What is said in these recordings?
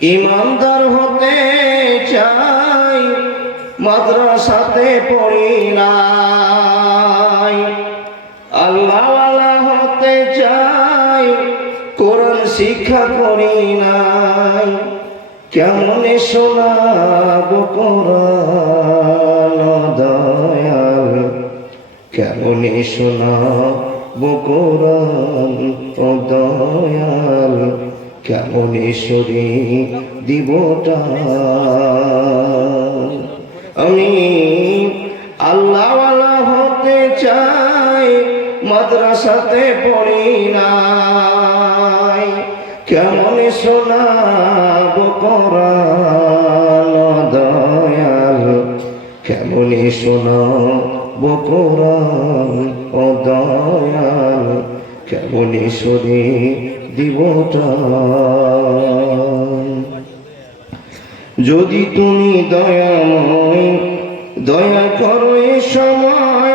ইমানদার হতে চাই, মাদ্রাসাতে পড়ি নাই। আল্লাহওয়ালা হতে চাই, কোরআন শিক্ষা করি নাই। কেমনে শোনাবো কোরআন দয়াল, কেমনে শোনাবো কোরআন ও দয়াল, কেমনে সরে দিবটা। আমি আল্লাহওয়ালা হতে চাই, মাদ্রাসাতে পড়ি নাই। কেমনে শোনাবো কোরআন দয়াল, কেমনে শোনাবো কোরআন ও দয়াল, কেমনে সরে দিবটা। যদি তুমি দয়াময় দয়া করো এ সময়,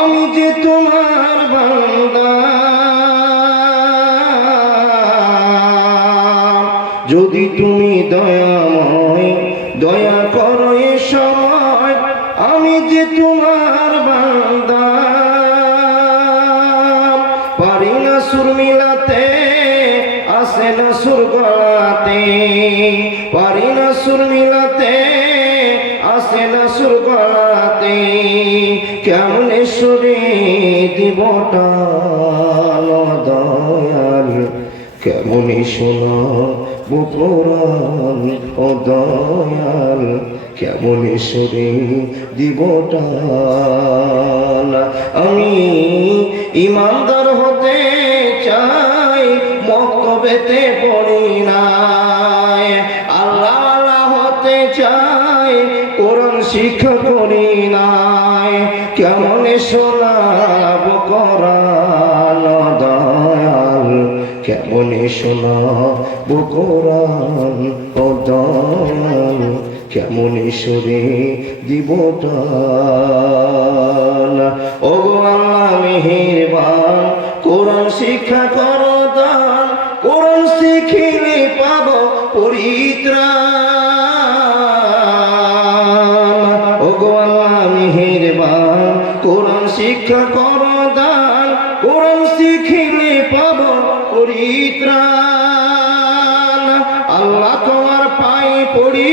আমি যে তোমার বান্দা। যদি তুমি দয়াময় দয়া করো এ সময়, আমি যে তোমার বান্দা। পারি না সুর মিলাতে, আসে না সুর গলাতে। পারি না সুর মিলাতে, আসে না সুর গলাতে। কেমনে সুরে দিবটা দয়াল, কেমনে শোনাবো কোরআন ও দয়াল, কেমনে সুরে দিবটা। আমি ইমানদার হতে চাই, মক্তবেতে পড়ি নাই। আল্লাহওয়ালা হতে চাই, কোরআন শিক্ষা করি নাই। কেমনে শোনাবো কোরআন দয়াল, কেমনে শোনাবো কোরআন ও দয়াল, কেমনে সরে দিবটা। ওগো আল্লাহ মেহেরবান, কোরআন শিক্ষা করো দান। কোরআন শিখিলে পাবো পরিত্রাণ। ওগো আল্লাহ মেহেরবান, কোরআন শিক্ষা করো দান। কোরআন শিখিলে পাবো পরিত্রাণ। আল্লাহ তোমার পায়ে পড়ি,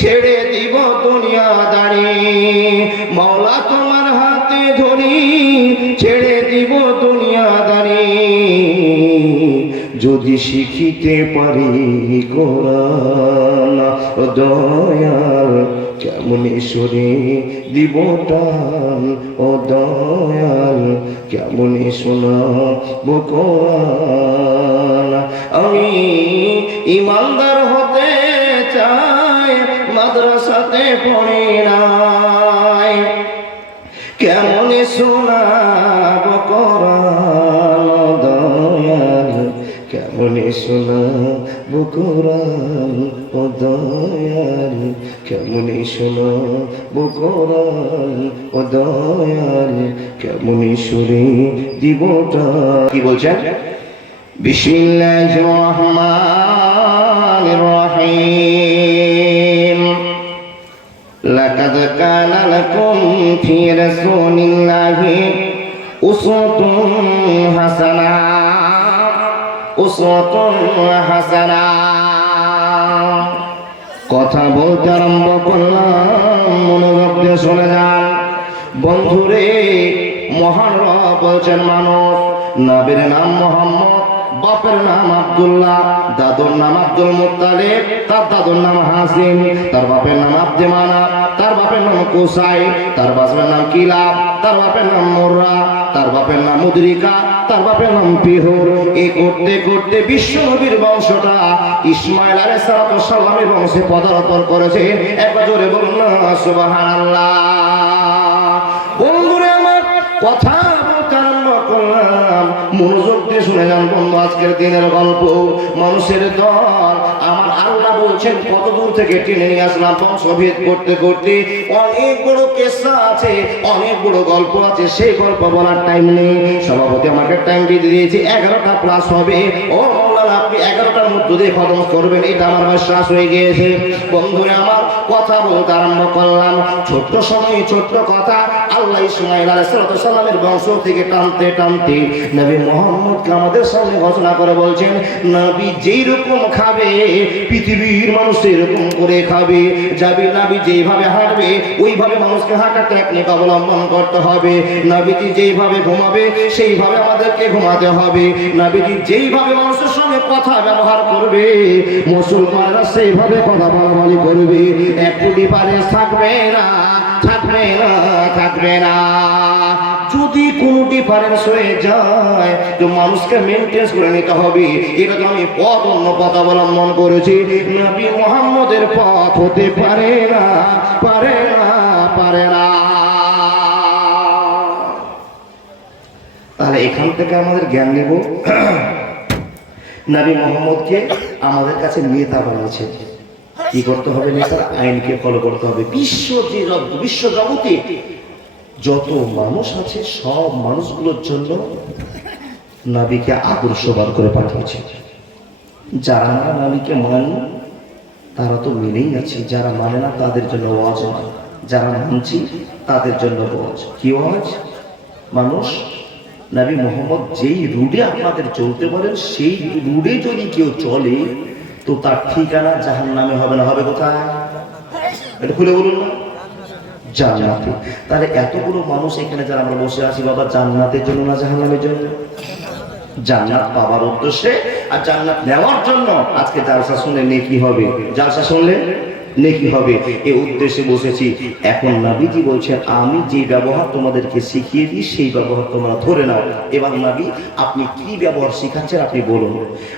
ছেড়ে দিব দুনিয়াদারি। মাওলা তোমার হাতে ধরি, ছেড়ে দিব দুনিয়াদারি। যদি শিখিতে পারি কোরআন ও দয়াল, কেমনে সরে দিবটা ও দয়াল, কেমনে শোনাবো কোরআন। আমি ইমানদার হতে চাই, মাদ্রাসাতে পড়ি নাই। কেমনে শোনাবো কোরআন দয়াল, কেমনে শোনাবো কোরআন ও দয়াল, কেমনে শোনাবো কোরআন ও দয়াল, কেমনে সুরে দিবটা। কি বলছেন? বিসমিল্লাহির রহমানির রহিম। লাকাদ কানা লাকুম ফি রাসূলিল্লাহি উসওয়াতুন হাসানাহ, উসওয়াতুন হাসানাহ। কথা বলতে আরম্ভ করলাম, মনোযোগ দিয়ে শুনে যান। বন্ধুরে, মহান রব বলছেন মানুষ, নবীর নাম মোহাম্মদ, বাপের নাম আব্দুল্লাহ, দাদুর নাম আব্দুল মুত্তালিব, তার দাদুর নাম হাসিম, তার বাপের নাম আব্দে মানাফ, তার বাপের নাম কুসাই, তার বাপের নাম কিলাব, তার বাপের নাম মুররা, তার বাপের নাম মুদরিকা, তার বাপের নাম পিহুর। এই করতে করতে বিশ্ব নবীর বংশটা ইসমাইল আলাইহিস সালামের বংশে পদার্পণ করেছে। একবার জোরে বলুন না সুবহানাল্লাহ। বন্ধুরে আমার, কথা বলতে আরম্ভ করলাম, মনোযোগ দিয়ে শুনে যান বন্ধু, আজকের দিনের গল্প মানুষের দল আমার আল্লাহ বলছেন কত দূর থেকে টেনে নিয়ে আসলাম বংশভেদ করতে করতে। অনেক বড় কেসা আছে, অনেক বড় গল্প আছে, সেই গল্প বলার টাইম নেই। সভাপতি আমাকে টাইম দিয়ে দিয়েছে 11টা প্লাস হবে। ও মাওলানা আপনি 11টার মধ্যে দিয়ে খতম করবেন, এটা আমার বিশ্বাস হয়ে গিয়েছে। বন্ধুরা আমার কথা বলতে আরম্ভ করলাম। ছোট্ট সময় ছোট্ট কথা, আল্লাহ ইসমাঈল আলাইহিস সালামের বংশ থেকে টানতে টানতে নবী মুহাম্মদকে আমাদের সামনে ঘোষণা করে বলছেন, নবী যেই রকম খাবে পৃথিবীর মানুষ এরকম করে খাবে। যাবি নবী যেইভাবে হাঁটবে ওইভাবে মানুষকে হাঁটার টেকনিক অবলম্বন করতে হবে। নবীজি যেইভাবে ঘুমাবে সেইভাবে আমাদেরকে ঘুমাতে হবে। নবীজি যেইভাবে মানুষের সঙ্গে কথা ব্যবহার করবে মুসলমানরা সেইভাবে কথা বলাবলি করবে। একটু ডিফারেন্স থাকবে না, থাকবে না, থাকবে না। যদি কোনো ডিফারেন্স হয়ে যায় তো মানুষকে মেনটেন করে নিতে হবে। এটা তো আমি পথ অন্য পথ অবলম্বন করেছি, নবী মুহাম্মদের পথ হতে পারে না, পারে না, পারে না। তাহলে এখান থেকে আমাদের জ্ঞান নেব, নবী মুহাম্মদকে আমাদের কাছে নেতা বানিয়েছে। কি করতে হবে? নেতার আইনকে ফলো করতে হবে। বিশ্ব জগতে যত মানুষ আছে সব মানুষগুলোর জন্য নবীকে আদর্শবান করে পাঠিয়েছে। যারা নবীকে মানে তারা তো মেনেই আছে, যারা মানে না তাদের জন্য ওয়াজ নয়, যারা মানছি তাদের জন্য ওয়াজ। কি ওয়াজ? মানুষ নবী মুহাম্মদ যেই রুটে আপনাদের চলতে পারেন সেই রুটে যদি কেউ চলে তো তার ঠিকানা জাহান্নামে হবে না, হবে কোথায়? এটা খুলে বলুন না, জান্নাতে। তাহলে এতগুলো মানুষ এখানে যারা আমরা বসে আছি বাবা, জান্নাতের জন্য না জাহান্নামের জন্য? জান্নাত পাওয়ার উদ্দেশ্যে আর জান্নাত নেওয়ার জন্য আজকে জালসা শুনলে নেকি হবে, জালসা শুনলে নেকি হবে, এই উদ্দেশ্যে বসেছি। এখন নবীজি বলছেন আমি যে ব্যবহার তোমাদেরকে শিখিয়ে দিই সেই ব্যবহার তোমরা ধরে নাও। এবার নবী আপনি কি ব্যবহার শিখাচ্ছেন আপনি বলুন।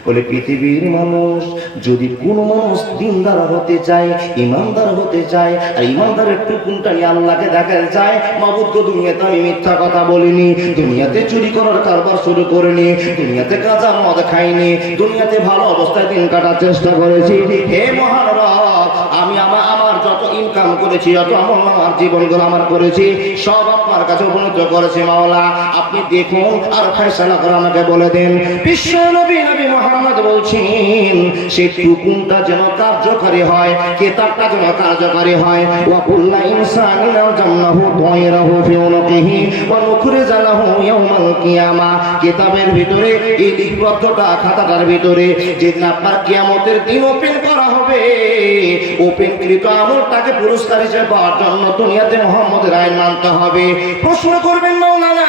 বলে পৃথিবীর মানুষ যদি কোনো মানুষ দিনদার হতে চায়, ইমানদার হতে চায়, আর ইমানদারের টুকুনটা নিয়ে আল্লাহকে দেখাতে চায়, মাবুদ গো দুনিয়াতে আমি মিথ্যা কথা বলিনি, দুনিয়াতে চুরি করার কারবার শুরু করিনি, দুনিয়াতে কাঁচা মদ খাইনি, দুনিয়াতে ভালো অবস্থায় দিন কাটার চেষ্টা করেছি। হে মহান রব, আমি আমার যত ইনকাম করেছি, যত আমার জীবনগুলো আমার করেছি সব আপনার কাছে উপনীত করেছি। মাওলা আপনি দেখুন আর ফয়সালা করে আমাকে বলে দেন। বিশ্ব নবী নবী মুহাম্মদ বলছেন সেই টুকুনটা যেন কার্যকারী হয়, কিতাবটা যেন কার্যকারী হয়। ওয়া কুল্লা ইনসানিন আলজামনাহু দায়রাহু ফি উনকিহি ওয়া নুখরিজু লাহু ইয়াওমাল কিয়ামা। কিতাবের ভিতরে এই লিপিবদ্ধটা খাতাটার ভিতরে যেদিন আপনার কিয়ামতের দিন ওপেন করা হবে, ওপেনকৃত আমলটাকে পুরস্কার হিসেবে পাওয়ার জন্য দুনিয়াতে মুহাম্মদের আইন মানতে হবে। প্রশ্ন করবেন মাওলানা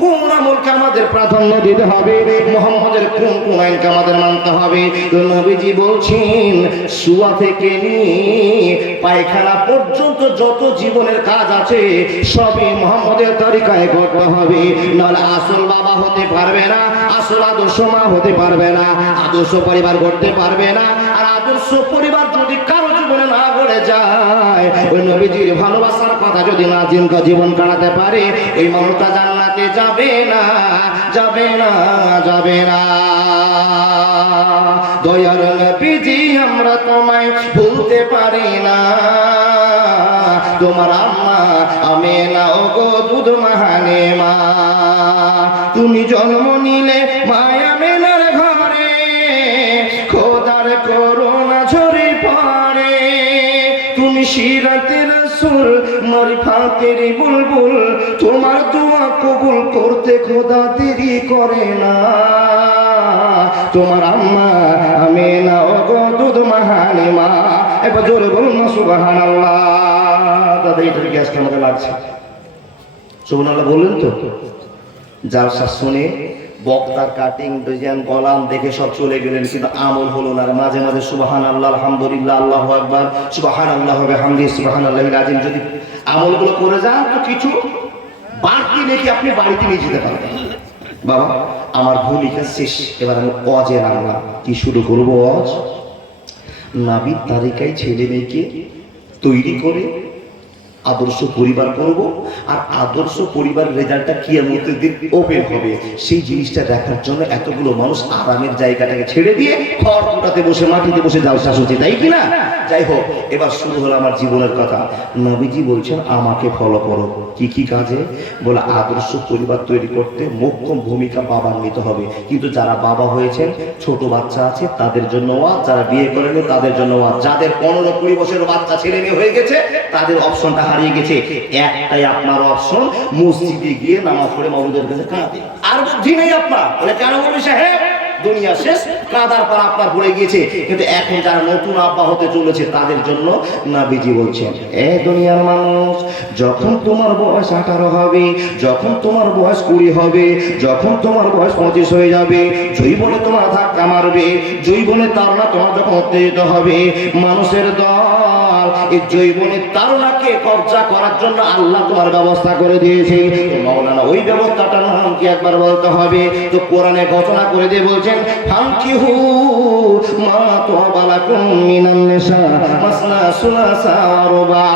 কোন আমলকে আমাদের প্রাধান্য দিতে হবে, মুহাম্মদের কোন আইনকে আমাদের মানতে হবে? তো নবীজি বলছেন শুয়া থেকে নিয়ে পায়খানা পর্যন্ত যত জীবনের কাজ আছে সবই মুহাম্মদের তরিকায় করতে হবে, নাহলে আসল বাবা হতে পারবে না, আসল আদর্শ মা হতে পারবে না, আদর্শ পরিবার করতে পারবে না। আর আদর্শ পরিবার যদি কারো জীবনে না গড়ে যায়, ওই নবীজির ভালোবাসার কথা যদি না জীবন কাটাতে পারে, ওই মানুষটা জান্নাতে যাবে না, যাবে না, যাবে না। দয়ার নবীজি আমরা তোমায় ভুলতে পারি না, তোমার আম্মা আমেনা ওগো দুধ মাহানে মা, তুমি জন্ম নিলে মায়া মেনার ঘরে, খোদার করোনা ঝরে পড়ে, তুমি সিরাতের রাসূল মারিফাতের বুলবুল, তোমার দোয়া কবুল করতে খোদা দেরি করে না, তোমার আম্মা আমেনা ওগো দুধ মাহানে মা। এবার জোরে বলুন না সুবহানাল্লাহ। দাদা এটার গ্যাস কেমন লাগছে? সুবহানাল্লাহ বললেন তো? জালসা শুনে বক্তার কাটিং ডিজাইন গলাম দেখে সব চলে গেলেন, কিন্তু আমল হলো না। মাঝে মাঝে সুবহানাল্লাহ, আলহামদুলিল্লাহ, আল্লাহু আকবার, সুবহানাল্লাহ ওয়া বিহামদিহি সুবহানাল্লাহিল আযীম যদি আমলগুলো করে যান তো কিছু বাড়তি নাকি আপনি বাড়িতে নিয়ে যেতে পারবেন। বাবা আমার ভূমিকা শেষ, এবার আমি ওয়াজে নামলাম। কি শুরু করবো? ওয়াজ নবীর তারিকায় ছেলে মেয়েকে তৈরি করে আদর্শ পরিবার করব, আর আদর্শ পরিবারের রেজাল্টটা কিয়ামতের দিন ওপেন হবে। সেই জিনিসটা দেখার জন্য এতগুলো মানুষ আরামের জায়গাটাকে ছেড়ে দিয়ে খড়কুটাতে বসে মাটিতে বসে জালসা শুনছে, তাই কিনা? যাই হোক, এবার শুরু হলো আমার জীবনের কথা। নবীজি বলছেন আমাকে ফলো করো। কি কি কাজে? বলে আদর্শ পরিবার তৈরি করতে মোক্ষম ভূমিকা বাবার নিতে হবে। কিন্তু যারা বাবা হয়েছেন, ছোট বাচ্চা আছে তাদের জন্য ওয়াজ, যারা বিয়ে করেনি তাদের জন্য ওয়াজ, যাদের 15-20 বছরের বাচ্চা ছেলে মেয়ে হয়ে গেছে তাদের অপশনটা হারিয়ে গেছে। একটাই আপনার অপশন, মসজিদে গিয়ে নামাজ পড়ে মাবুদের কাছে কাঁদে। আর বুদ্ধি নেই আপনার। বলে কেন বলি সাহেব? দুনিয়া শেষ, কাঁদার পর আপনার ভরে গিয়েছে। কিন্তু এখন যারা নতুন আব্বা হতে চলেছে তাদের জন্য নবীজি বলছেন, এ দুনিয়ার মানুষ, যখন তোমার বয়স 18 হবে, যখন তোমার বয়স 20 হবে, যখন তোমার বয়স 25 হয়ে যাবে, জৈবনে তোমার ধাক্কা মারবে, জৈবনে তারা তোমার যখন উত্তেজিত হবে, মানুষের দল এই জৈবনের তারুণাকে কবজা করার জন্য আল্লাহ তোমার ব্যবস্থা করে দিয়েছে। মাওলানা ওই ব্যবস্থাটার নাম কি একবার বলতে হবে। তো কোরআনে ঘোষণা করে দিয়ে বলছেন, ফানকিহু মা তাবালাকুম মিনান নিসা মাসনা সুলাসা ওয়া রুবা।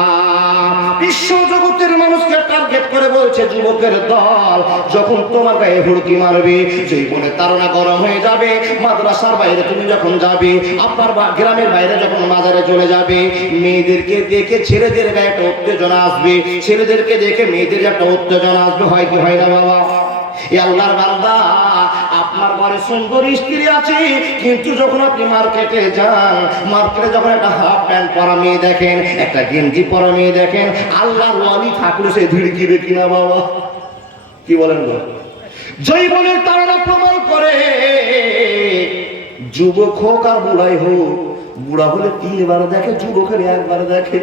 বিশ্ব জগতের মানুষকে টার্গেট করে বলছে, যুবকের দল, যখন তোমার গায়ে হুড়কি মারবে, জীবনে তারা গরম হয়ে যাবে, মাদ্রাসার বাইরে তুমি যখন যাবে, আপনার গ্রামের বাইরে যখন বাজারে চলে যাবে, মেয়েদেরকে দেখে ছেলেদের গায়ে একটা উত্তেজনা আসবে, ছেলেদেরকে দেখে মেয়েদের একটা উত্তেজনা আসবে। হয় কি হয় না বাবা? আল্লাহর বান্দা, আপনার ঘরে সুন্দর স্ত্রী আছে, কিন্তু যখন আপনি মার্কেটে যান, মার্কেটে যখন একটা হাফ প্যান্ট পরা মেয়ে দেখেন, একটা গেঞ্জি পরা মেয়ে দেখেন, আল্লাহর ওয়ালি থাকলে সে ধিড়কিবে কিনা বাবা? কি বলেন গো? জৈবনের তারা প্রমাণ করে, যুবক হোক আর বুড়াই হোক, বুড়া হলে 3 বার দেখে, যুবকের 1 বার দেখে।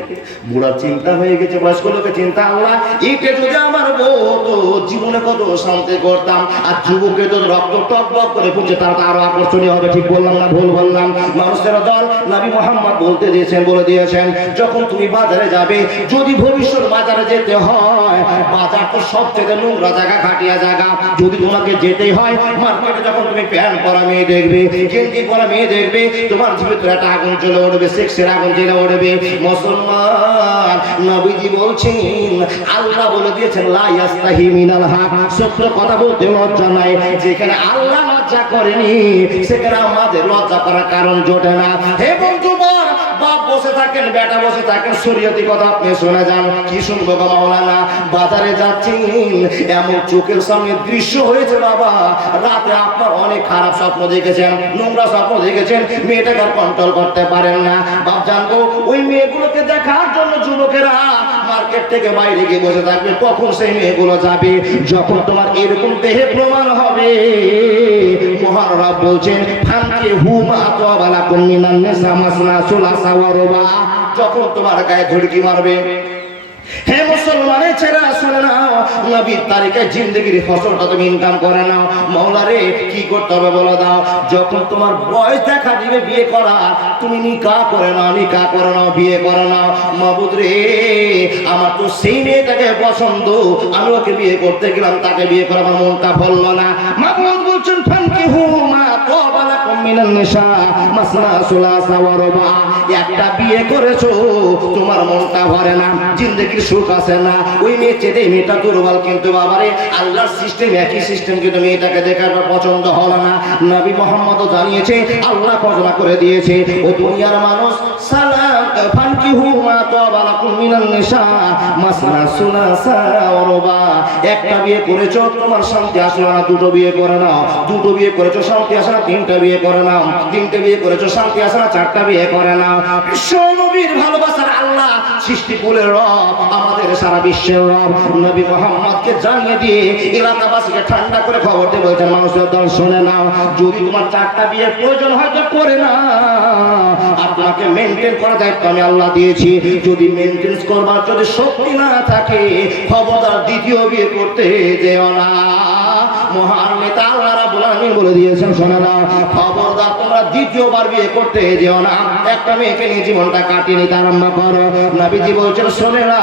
বুড়া চিন্তা হয়ে গেছে, বয়স্ক লোকের চিন্তা, আল্লাহ এটা যদি আমার বউ তো জীবনে কত শান্তি করতাম, আর যুবকে তো রক্ত টকবক করে পড়ছে, তারা তো আরো আকর্ষণীয় হবে। ঠিক বললাম না ভুল বললাম? মানুষের দল নবী মুহাম্মদ বলতে দিয়েছেন, বলে দিয়েছেন, যখন তুমি বাজারে যাবে, যদি ভবিষ্যৎ বাজারে যেতে হয়, বাজার তো সবচেয়ে নোংরা জায়গা, ঘাটিয়া জায়গা, যদি তোমাকে যেতেই হয়, মার্কেটে যখন তুমি প্যান্ট পরা মেয়ে দেখবে, গেঞ্জি পরা মেয়ে দেখবে, তোমার ভিতরে একটা আগুন জ্বলে উঠবে, সেক্সের আগুন জ্বলে উঠবে। মুসলমান, নবীজি বলছেন, আল্লাহ বলে দিয়েছেন, লা ইয়াস্তাহি মিনাল হক, সত্য কথা বলতে লজ্জা নাই। যেখানে আল্লাহ লজ্জা করেনি, সেখানে আমাদের লজ্জা করার কারণ জোটে না। হে বন্ধুবর, বাপ বসে থাকেন, বেটা বসে থাকেন, শরীয়তি কথা আপনি শুনে যান। কি শুনবো গো মাওলানা? বাজারে যাচ্ছেন, এমন চোখের সামনে দৃশ্য হয়েছে বাবা, রাতে আপনার অনেক খারাপ স্বপ্ন দেখেছেন, নোংরা স্বপ্ন দেখেছেন, মেয়েটাকে কন্ট্রোল করতে পারেন না। বাপ জানতো, ওই মেয়েগুলোকে দেখার জন্য যুবকেরা মার্কেট থেকে বাইরে গিয়ে বসে থাকবে। কখন সেই মেয়েগুলো যাবে? যখন তোমার এরকম দেহে প্রমাণ হবে। মহান রব বলছেন, ফানকিহু মা তাবালাকুম মিনান নিসা মাসনা সুলাসা ওয়া রুবা, যখন তোমার গায়ে ধুড়কি মারবে। হে মুসলমানের ছেড়া শুনে নাও, নবীর তারিকায় জিন্দেগির ফসলটা তুমি ইনকাম করে নাও। মাওলা রে, কি করতে হবে বলে দাও। যখন তোমার বয়স দেখা দিবে বিয়ে করা, তুমি নিকাহ করে নাও, নিকাহ করে নাও, বিয়ে করে নাও। মাবুদ রে, আমার তো সেই মেয়েটাকে পছন্দ, আমি ওকে বিয়ে করতে গেলাম, তাকে বিয়ে করে আমার মনটা ভরলো না। মাবুদ বলছেন, ফানকিহু মা তাবালাকুম মিনান নিসা মাসনা সুলাসা ওয়া রুবা, একটা বিয়ে করেছো, তোমার মনটা ভরে না, জিন্দেগির সুখ আছে না। ওই মেয়ে চেয়ে মেয়েটা দুর্বল, কিন্তু বাবারে আল্লাহর সিস্টেম একই সিস্টেম, কিন্তু মেয়েটাকে দেখার পছন্দ হলো না। নবী মুহাম্মদ জানিয়েছে, আল্লাহ ঘোষণা করে দিয়েছে, ও দুনিয়ার মানুষ, সালাম ফানকিহু মা তাবালাকুম মিনান নিসা মাসনা সুলাসা ওয়া রুবা, একটা বিয়ে করেছো, তোমার শান্তি আসলো না, দুটো বিয়ে করে নাও। দুটো বিয়ে করেছো, শান্তি আসে না, 3টা বিয়ে করে নাও। 3টে বিয়ে করেছো, শান্তি আসে না, 4টা বিয়ে করে নাও। বিশ্ব নবীর ভালোবাসার আল্লাহ, সৃষ্টিকুলের রব, আমাদের সারা বিশ্বের রব, নবী মুহাম্মদকে জানিয়ে দিয়ে এলাকাবাসীকে ঠান্ডা করে খবর দিয়ে বলছেন, মানুষের দল শুনে নাও, যদি তোমার 4টা বিয়ের প্রয়োজন হয় তো করে না, আপনাকে মেনটেন করা দায়িত্ব আমি আল্লাহ দিয়েছি। যদি মেনটেন্স করবার যদি শক্তি না থাকে, খবরদার দ্বিতীয় বিয়ে করতে যেও না। মহান নেতা আল্লাহ রাব্বুল আলামিন বলে দিয়েছেন, শোনো না, খবরদার তোমরা দ্বিতীয়বার বিয়ে করতে যেও না। একটা মেয়েকে নিয়ে জীবনটা কাটিয়ে নিতে আরম্ভ করো। নবীজি বলছেন, শোনে না,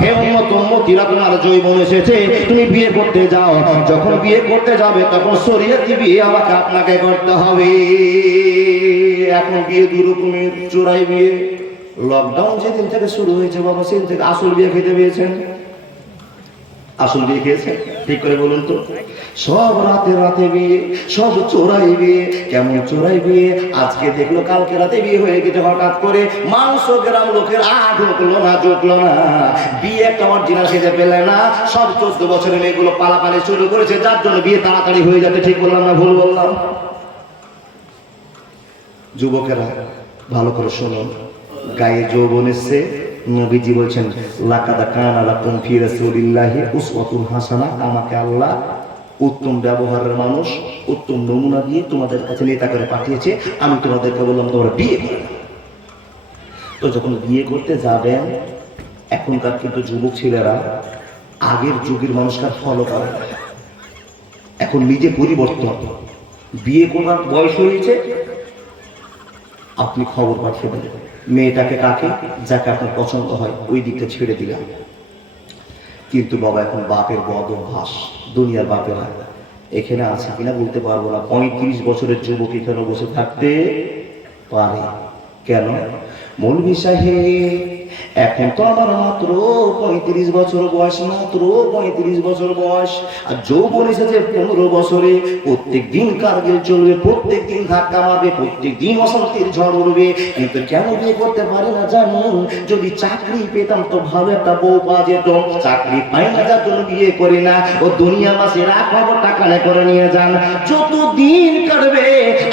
হে উম্মত, উম্মতিরা, তোমার যৌবন এসেছে, তুমি বিয়ে করতে যাও। যখন বিয়ে করতে যাবে, তখন শরীয়তি বিয়ে আমাকে আপনাকে করতে হবে। এখন বিয়ে 2 রকমের, চোরাই বিয়ে, লকডাউন যেদিন থেকে শুরু হয়েছে বাবা, সেদিন থেকে আসল বিয়ে খেতে পেয়েছেন? আসল বিয়ে খেয়েছেন? ঠিক করে বলুন তো। সব রাতে রাতে বিয়ে, সব চোরাই বিয়ে। কেমন চোরাই বিয়ে? আজকে দেখলো কালকে রাতে বিয়ে হয়ে গেছে হঠাৎ করে। মাংস গ্রাম লোকের ঢুকলো না, ঢুকলো না। বিয়ে একটা অরিজিনাল সেজে পেলে না। সব 14 বছরের মেয়েগুলো পালাপালি শুরু করেছে, যার জন্য বিয়ে তাড়াতাড়ি হয়ে যাবে। ঠিক বললাম না ভুল বললাম? যুবকেরা ভালো করে শুনুন, গায়ে যৌবন এসছে। নবীজি বলছেন লাকাদ কানা লাকুম ফি রাসূলিল্লাহি উসওয়াতুন হাসানাহ, আমাকে আল্লাহ উত্তম ব্যবহারের মানুষ, উত্তম নমুনা দিয়ে তোমাদের কাছে নেতা করে পাঠিয়েছে। আমি তোমাদেরকে বললাম তোমরা বিয়ে করো। তো যখন বিয়ে করতে যাবেন, এখনকার কিন্তু যুবক ছেলেরা আগের যুগের মানুষকে ফলো করে না। এখন নিজে পরিবর্তন। বিয়ে করার বয়স হয়েছে, আপনি খবর পাঠিয়ে দেবেন মেয়েটাকে কাকে, যাকে আপনার পছন্দ হয় ওই দিকটা ছেড়ে দিলাম। কিন্তু বাবা এখন বাপের বদ অভ্যাস, দুনিয়ার বাপেরা এখানে আছে কিনা বলতে পারবো না। 35 বছরের যুবক এখানে বসে থাকতে পারে কেন? মৌলভী সাহেব এখন তো আমার মাত্র 35 বছর বয়স, মাত্র 35 বছর বয়স, আর যৌবন এসেছে 15 বছরে। প্রত্যেক দিন কারগিল চলবে, প্রত্যেক দিন ধাক্কা মারবে, প্রত্যেক দিন অশান্তির ঝড় উঠবে। কিন্তু কেন বিয়ে করতে পারি না জানুন? যদি চাকরি পেতাম তো ভালো একটা বউ পাওয়া যেত। চাকরি পাই না, যার জন্য বিয়ে করি না। ও দুনিয়া মাসে রাখ টাকা না করে নিয়ে যান, যত দিন কাটবে।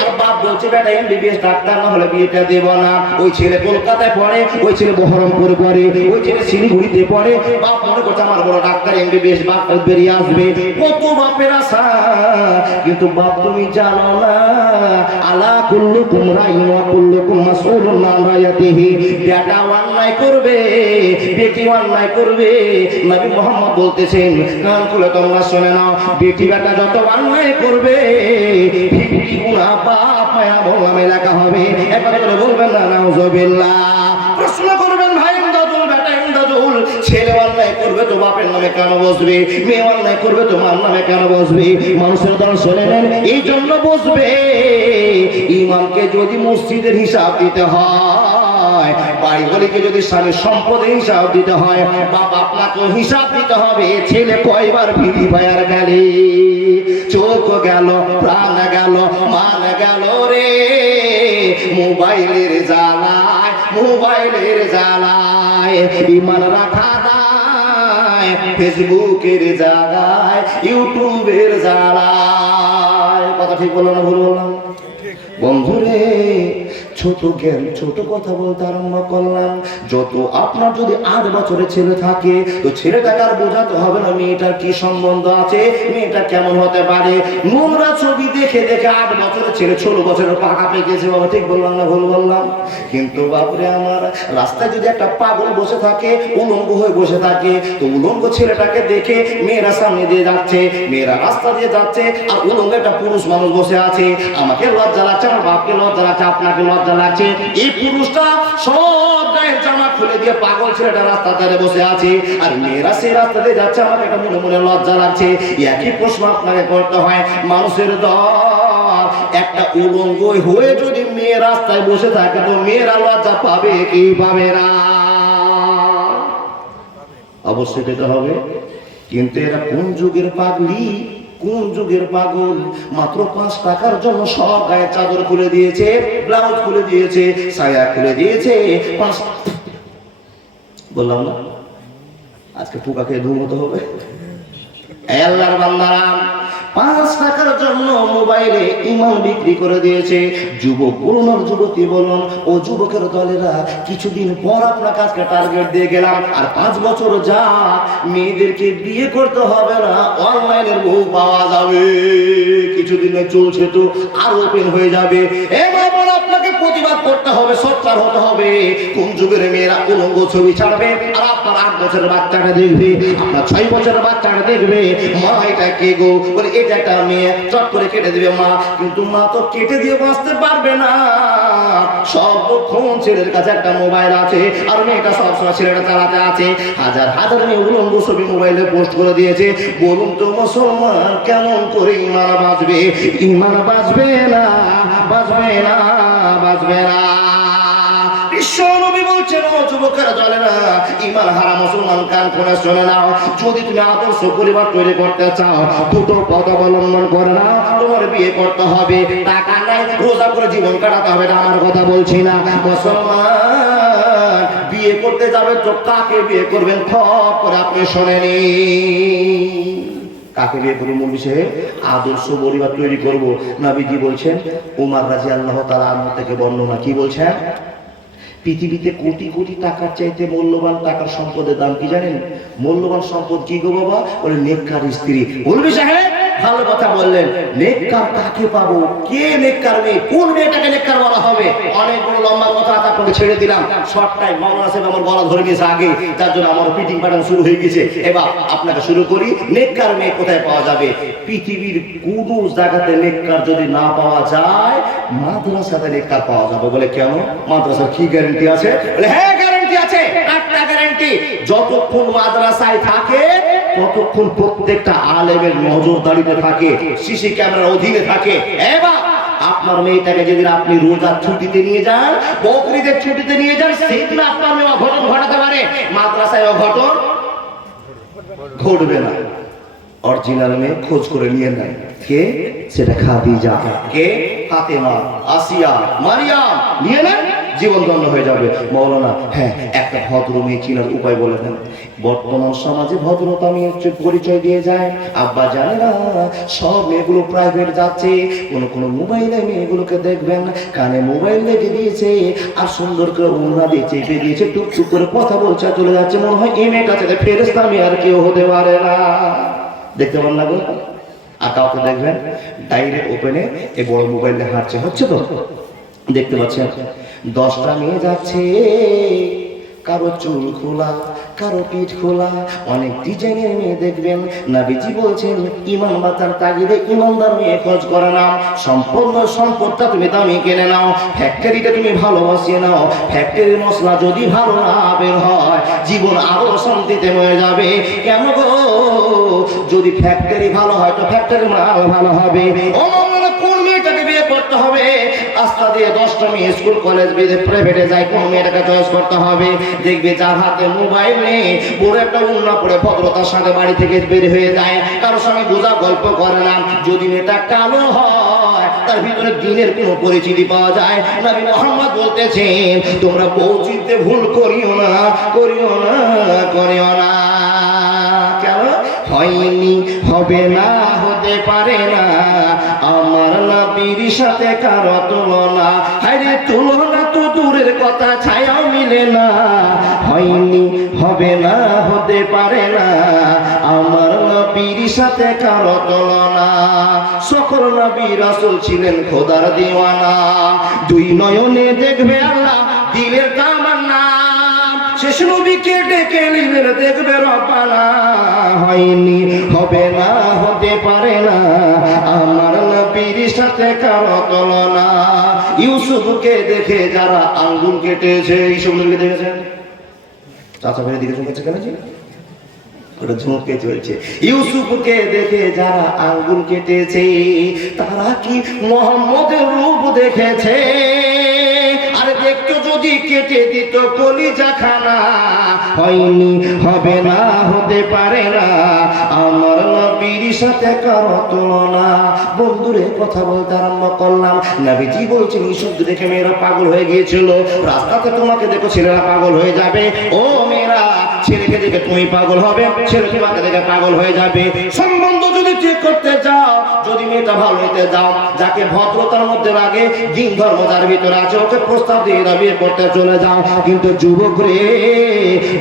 আর বাপ বলছে বেটা এমবিবিএস ডাক্তার না হলে বিয়েটা দেব না। ওই ছেলে কলকাতায় পড়ে, ওই ছেলে বহরমপুরে পড়ে, ওই ছেলে শিলিগুড়িতে পড়ে। বাপ মনে করছে আমার বড় ডাক্তার এমবিবিএস বাপ বেরিয়ে আসবে। কত বাপের আশা, কিন্তু বাপ তুমি জানো না আলা কুল্লুকুম রাইন ওয়া কুল্লুকুম মাসউলুন আন রাইয়াতিহি। বেটা অন্যায় করবে, বেটি অন্যায় করবে। নবী মুহাম্মদ বলতেছেন, কান খুলে তোমরা শুনে নাও, বেটি বেটা যত অন্যায় করবে 50 গুণা বাপ মায়া বললামে লেখা হবে। একবার করে বলবেন না নাউজুবিল্লাহ। প্রশ্ন করবেন ভাই ইমদাদুল, বেটা ইমদাদুল, ছেলে অন্যায় করবে তো বাপের নামে কেন বসবে? মেয়ে অন্যায় করবে তো মার নামে কেন বসবে? মানুষের দল শুনে নেন, এই জন্য বসবে ইমামকে যদি মসজিদের হিসাব দিতে হয়, বাড়ি ঘরকে যদি স্বামীর সম্পদের হিসাব দিতে হয়, বাপ আপনাকে হিসাব দিতে হবে। ছেলে কয়বার বিধি ভাইয়ার গেলে, চোখ গেল, প্রাণ গেল, মান গেল রে মোবাইলের জ্বালায়, মোবাইলের জ্বালায়। ইমান রাখা দায় ফেসবুকের জ্বালায়, ইউটিউবের জ্বালায়। কথা ঠিক বললাম না ভুল বললাম? বন্ধুরে ছোট জ্ঞান, ছোট কথা বলতে আরম্ভ করলাম। যত আপনার যদি 8 বছরের ছেলে থাকে, তো ছেলেটাকে আর বোঝাতে হবে না মেয়েটার কি সম্বন্ধ আছে, মেয়েটা কেমন হতে পারে। নোংরা ছবি দেখে দেখে 8 বছরের ছেলে 16 বছরের পাকা পেয়ে গেছে। বাবা ঠিক বললাম না ভুল বললাম? কিন্তু বাপরে আমার, রাস্তায় যদি একটা পাগল বসে থাকে, উলঙ্গ হয়ে বসে থাকে, তো উলঙ্গ ছেলেটাকে দেখে মেয়েরা সামনে দিয়ে যাচ্ছে, মেয়েরা রাস্তা দিয়ে যাচ্ছে, আর উলঙ্গ একটা পুরুষ মানুষ বসে আছে। আমাকে লজ্জা লাগছে, আমার বাপকে লজ্জা লাগছে, আপনাকে লজ্জা লাগছে। এই পুরুষটা সব গায়ের জামা খুলে দিয়ে পাগল ছেলেটা রাস্তা ধারে বসে আছে, আর মেয়েরা সেই রাস্তা দিয়ে যাচ্ছে। আমাকে একটা মনে মনে লজ্জা লাগছে। একই প্রশ্ন আপনাকে করতে হয়, মানুষের দল একটা উলঙ্গ হয়ে যদি মেয়ে রাস্তায় বসে থাকে, তো মেয়েরা লজ্জা পাবে কি পাবে না? অবশ্যই পেতে হবে। কিন্তু এরা কোন যুগের পাগলি, কোন যুগের পাগল! মাত্র 5 টাকার জন্য সব গায়ে চাদর খুলে দিয়েছে, ব্লাউজ খুলে দিয়েছে, সায়া খুলে দিয়েছে। বললাম না আজকে পোকা খেয়ে ধুম হতে হবে? আল্লাহর বান্দারা 5 টাকার জন্য মোবাইলে ইমান বিক্রি করে দিয়েছে। যুবক বলুন আর যুবতী বলুন, ও যুবকের দলেরা, কিছুদিন পর আপনার কাছে টার্গেট দিয়ে গেলাম, আর 5 বছর যা মেয়েদেরকে বিয়ে করতে হবে না, অনলাইনের বউ পাওয়া যাবে। কিছুদিনে চলছে তো আর ওপেন হয়ে যাবে। এবার আপনাকে প্রতিবাদ করতে হবে, সোচ্চার হতে হবে। কোন যুগের মেয়েরা উলঙ্গ ছবি ছাড়বে, আর আপনার 8 বছরের বাচ্চাটা দেখবে, আপনার 6 বছরের বাচ্চাটা দেখবে, মা এটা কে গো বলে, এটা একটা মেয়ে, চট করে কেটে দিবে মা। কিন্তু মা তো কেটে দিয়ে বাঁচতে পারবে না। সর্বক্ষণ ছেলের কাছে একটা মোবাইল আছে, আর মেয়েটা সবসময় ছেলেটা চালাতে আছে। হাজার হাজার মেয়ে উলঙ্গ ছবি মোবাইলে পোস্ট করে দিয়েছে। বলুন তো মুসলমান কেমন করে ইমান বাঁচবে? ইমান বাঁচবে না, বাঁচবে না, বাঁচবে না। বিশ্ব নবী বলছেন, ও যুবকেরা চলে না, ঈমান হারা মুসলমান কান খুলে শুনে নাও, যদি তুমি আদর্শ পরিবার তৈরি করতে চাও দুটো পথ অবলম্বন করে নাও। তোমার বিয়ে করতে হবে, টাকা নাই, রোজা করে জীবন কাটাতে হবে, এটা আমার কথা বলছি না। মুসলমান বিয়ে করতে যাবে তো কাকে বিয়ে করবেন খপ করে আপনি শোনেনি। কাকে বিয়ে করবো মৌলভী সাহেব? আদর্শ পরিবার তৈরি করবো। নবীজি বলছেন, উমর রাদিয়াল্লাহু তাআলা আনহু থেকে বর্ণনা, কি বলছেন? পৃথিবীতে কোটি কোটি টাকার চাইতে মূল্যবান টাকার সম্পদের দাম কি জানেন? মূল্যবান সম্পদ কি গো বাবা? বলে নেককার স্ত্রী। মৌলভী সাহেব ভালো কথা বললেন। নেককার কাকে পাবো? কে নেককার মেয়ে? কোন মেয়েটাকে নেককার বলা হবে? অনেকগুলো লম্বা কথা আপনাকে ছেড়ে দিলাম, শর্ট টাইম। মাওলানা সাহেব আমার গলা ধরে নিয়েছে আগে, যার জন্য আমার পিটিং প্যাটার্ন শুরু হয়ে গেছে। এবার আপনাকে শুরু করি। নেককার মেয়ে কোথায় পাওয়া যাবে? পৃথিবীর কোন জায়গাতে নেককার যদি না পাওয়া যায়, মাদ্রাসাতে নেককার পাওয়া যাবে। বলে কেন? মাদ্রাসার কি গ্যারান্টি আছে? বলে হ্যাঁ গ্যারান্টি আছে, একটা গ্যারান্টি। যতক্ষণ মাদ্রাসায় থাকে ততক্ষণ প্রত্যেকটা আলেমের নজরদারিতে থাকে, সিসি ক্যামেরার অধীনে থাকে। এবার আপনার মেয়েটাকে যদি আপনি রোজার ছুটিতে নিয়ে যান, বকরিদের ছুটিতে নিয়ে যান, সেদিন আপনার মেয়ে অঘটন ঘটাতে পারে। মাদ্রাসায় অঘটন ঘটবে না। অরিজিনাল মেয়ে খোঁজ করে নিয়ে নেয়। কে? সেটা খাদিজা। কে? ফাতেমা, আসিয়া, মারিয়াম। নিয়ে নেন, জীবন ধন্য হয়ে যাবে। মাওলানা হ্যাঁ একটা ভদ্র মেয়ে চিনার উপায় বলে দেন। বর্তমান সমাজে ভদ্রতা মেয়ে পরিচয় দিয়ে যায়। আব্বা জানে না, সব মেয়েগুলো প্রাইভেট যাচ্ছে। কোন মোবাইলে মেয়েগুলোকে দেখবেন কানে মোবাইল লেগে দিয়েছে, আর সুন্দর করে উমরা দিয়ে চেপে দিয়েছে, টুকটুক করে কথা বলছে চলে যাচ্ছে। মনে হয় এই মেয়েটা ছেলে ফেরেশতা মেয়ে আর কেউ হতে পারে না। দেখতে পান না গো? আর কাউকে দেখবেন ডাইরেক্ট ওপেনে এই বড় মোবাইল দিয়ে হাঁটছে, হচ্ছে তো দেখতে পাচ্ছেন। 10টা মেয়ে যাচ্ছে, কারো চুল খোলা, কারো পিঠ খোলা, অনেক ডিজাইনের মেয়ে দেখবেন। নবীজি বলছেন, ঈমান বাঁচার তাগিদে ঈমানদার মেয়ে খোঁজ করে নাও। সম্পদটা তুমি দামি কিনে নাও, ফ্যাক্টরিটা তুমি ভালোবাসিয়ে নাও। ফ্যাক্টরির মশলা যদি ভালো না বের হয়, জীবন আরো শান্তিতে হয়ে যাবে। কেন গো? যদি ফ্যাক্টরি ভালো হয় তো ফ্যাক্টরি মাল ভালো হবে। ও মাওলানা, কোন মেয়েটাকে বিয়ে করতে হবে? রাস্তা দিয়ে 10টা মেয়ে স্কুল কলেজ প্রাইভেটে যায়, কোন মেয়েটাকে চয়েস করতে হবে? দেখবে যার হাতে মোবাইল নেই, পুরো একটা উন্না পড়ে ভদ্রতার সাথে বাড়ি থেকে বের হয়ে যায়, কারোর সঙ্গে বোঝা গল্প করে না। যদি মেয়েটা কালো হয়, তার ভিতরে দিনের কোনো পরিচিতি পাওয়া যায়। নবী মুহাম্মদ বলতেছেন, তোমরা বউ চিনতে ভুল করিও না, করিও না, করিও না। কেন? হয়নি, হবে না, হতে পারে না, আমার নবীর সাথে কারো তুলনা। হায়রে তুলনা তো দূরের কথা, ছায়াও মিলে না। হয়নি, হবে না, হতে পারে না, আমার নবীর সাথে কারো তুলনা। সকল নবী রাসূল ছিলেন খোদার দিওয়ানা। দুই নয়নে দেখবে আল্লাহ, দিলের তামান্না। শেষ নবীকে ডেকে নিলেন, দেখবে রব্বানা। হয়নি, হবে না, হতে পারে না, আমার নবীর সাথে কারো তুলনা। ইউসুফকে দেখে যারা আঙ্গুল কেটেছে, ইউসুফ নবীকে দেখেছেন? চাচা ভাইয়ের দিকে চোখেছে কেন? ওটা ঝুঁকে চলছে। ইউসুফকে দেখে যারা আঙ্গুল কেটেছে, তারা কি মুহাম্মদের রূপ দেখেছে? আরে দেখতো যদি কেটে দিত কলিজা খানা। হয়নি, হবে না, হতে পারে না, আমার নবীর সাথে কারো তুলনা। বন্ধুরে কথা বলতে আরম্ভ করলাম। নবীজি বলছেন, ইউসুফ দেখে মেয়েরা পাগল হয়ে গিয়েছিল। রাস্তাতে তোমাকে দেখো ছেলেরা পাগল হয়ে যাবে। ও মেয়েরা, ছেলেকে দেখে তুমি পাগল হবে, ছেলে তোমাকে দেখে পাগল হয়ে যাবে। সম্বন্ধ যদি ঠিক করতে যাও, যদি মেয়েটা ভালো হতে যাও, যাকে ভদ্রতার মধ্যে লাগে, দিন ধর্ম যার ভিতরে আছে, ওকে প্রস্তাব দিয়ে বিয়ে করতে চলে যাও। কিন্তু যুবক রে,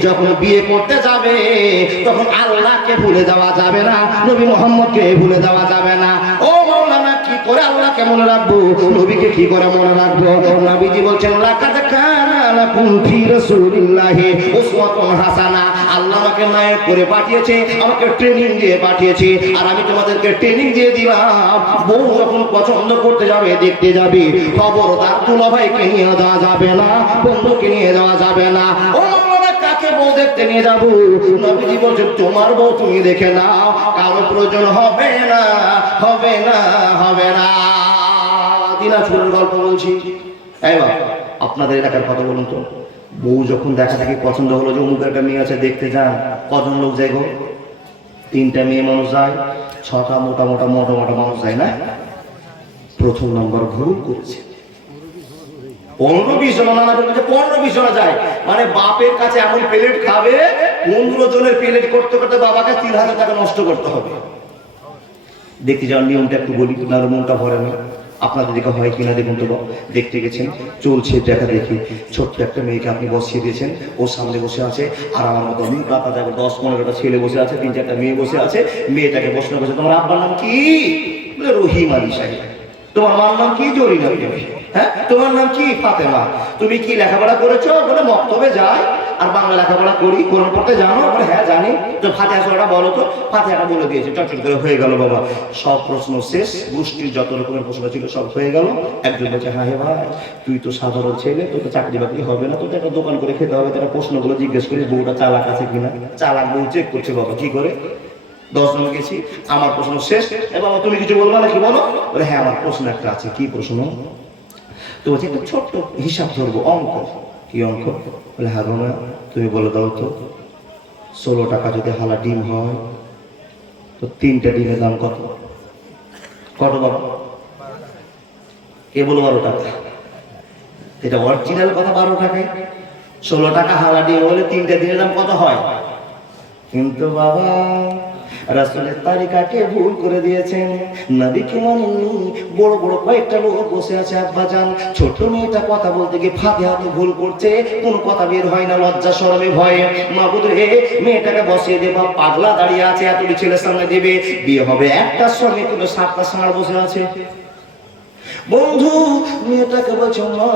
যখন বিয়ে করতে যাবে তখন আল্লাহকে ভুলে যাওয়া যাবে না, নবী মুহাম্মদকে ভুলে যাওয়া যাবে না। ও মাওলানা, কি করে আল্লাহকে মনে রাখবো, নবীকে কি করে মনে রাখবো? নবীজি বলছেন, লাকাদ কানা লাকুম ফি রাসূলিল্লাহি উসওয়াতুন হাসানা। আল্লাহ আমাকে নায়ক করে পাঠিয়েছে, আমাকে ট্রেনিং দিয়ে পাঠিয়েছে, আর আমি তোমাদেরকে ট্রেনিং দিয়ে দিলাম। বউ যখন পছন্দ করতে যাবে, দেখতে যাবে, খবরদার দুলাভাইকে নিয়ে যাওয়া যাবে না, বন্ধুকে নিয়ে যাওয়া যাবে না। ও মাওলানা, কাকে বউ দেখতে নিয়ে যাবো? নবীজি বলছেন, তোমার বউ তুমি দেখে নাও, কারো প্রয়োজন হবে না, হবে না, হবে না। দিনাজপুরের গল্প বলছি। এই বাবা, আপনাদের এলাকার কথা বলুন তো, বউ যখন দেখা দেখি পছন্দ হলো যে অমুক একটা মেয়ে আছে দেখতে যান, কজন লোক যায় গো? 3টা মেয়ে মানুষ যায়, 6টা মোটা মোটা মোটা মোটা মানুষ যায় না? প্রথম নম্বর ভুল করেছে। 15-20 জন, না 15-20 জন যায়, মানে বাপের কাছে এমন প্লেট খাবে 15 জনের প্লেট করতে করতে বাবাকে 3000 টাকা নষ্ট করতে হবে। দেখতে যাওয়ার নিয়মটা একটু বলি, আপনার মনটা ভরে না। আপনাদের দিকে হয় কিনা দেখুন তো। দেখতে গেছেন, চলছে দেখা দেখি ছোট্ট একটা মেয়েকে আপনি বসিয়ে দিয়েছেন, ওর সামনে বসে আছে, আর আমার মতো রাতা যাবে 10-15টা ছেলে বসে আছে, 3-4টা মেয়ে বসে আছে। মেয়েটাকে প্রশ্ন করছে, তোমার আব্বার নাম কি? বলে রহিম আলী সাহেব। তোমার মার নাম কি? জরিনা বিবি। হ্যাঁ, তোমার নাম কি? ফাতেমা। তুমি কি লেখাপড়া করেছো? বলে মক্তবে যাই আর বাংলা লেখাপড়া করি। কোরআন পড়তে জানো? বলে হ্যাঁ জানি। তো ফাতিহা সূরাটা বলো তো। ফাতিহাটা বলে দিয়েছে, চটচট করে হয়ে গেল বাবা। সব প্রশ্ন শেষ, গোষ্ঠীর যত রকমের প্রশ্ন ছিল সব হয়ে গেল। একজন বলছে, হ্যাঁ হে ভাই, তুই তো সাধারণ ছেলে, তোর তো চাকরি বাকরি হবে না, তোর তো একটা দোকান করে খেতে হবে। তারা প্রশ্নগুলো জিজ্ঞেস করি, বউটা চালাক আছে কিনা। চালাক বউ চেক করছে বাবা। কি করে? 10 জন গেছি, আমার প্রশ্ন শেষ। এ বাবা তুমি কিছু বলবা নাকি? বলো। বলে হ্যাঁ আমার প্রশ্ন একটা আছে। কি প্রশ্ন? তো বলছে একটা ছোট্ট হিসাব ধরবো, অঙ্ক। কি অঙ্ক? বলে হ্যাঁ বাবা তুমি বলে দাও তো, 16 টাকা যদি হালা ডিম হয় তো 3টা ডিমের দাম কত? কত বাবা? কে বলো 12 টাকা? এটা অরিজিনাল কথা, 12 টাকায়। 16 টাকা হালা ডিম হলে 3টা ডিমের দাম কত হয়? কিন্তু বাবা রাসূলের তারিকাকে ভুল করে দিয়েছেন, নবীকে মানেননি। বড় বড় কয়েকটা লোক বসে আছে আব্বাজান, ছোট মেয়েটা কথা বলতে গিয়ে ফাতিহাতে ভুল করছে, কোন কথা বের হয় না, লজ্জা শরমে ভয়ে। মাবুদ রে, মেয়েটাকে বসিয়ে দে। বাপ পাগলা দাঁড়িয়ে আছে, এতটি ছেলের সামনে দেবে, বিয়ে হবে একটার সঙ্গে, কিন্তু 7টা ষাঁড় বসে আছে। বন্ধু মেয়েটাকে বলছে, মা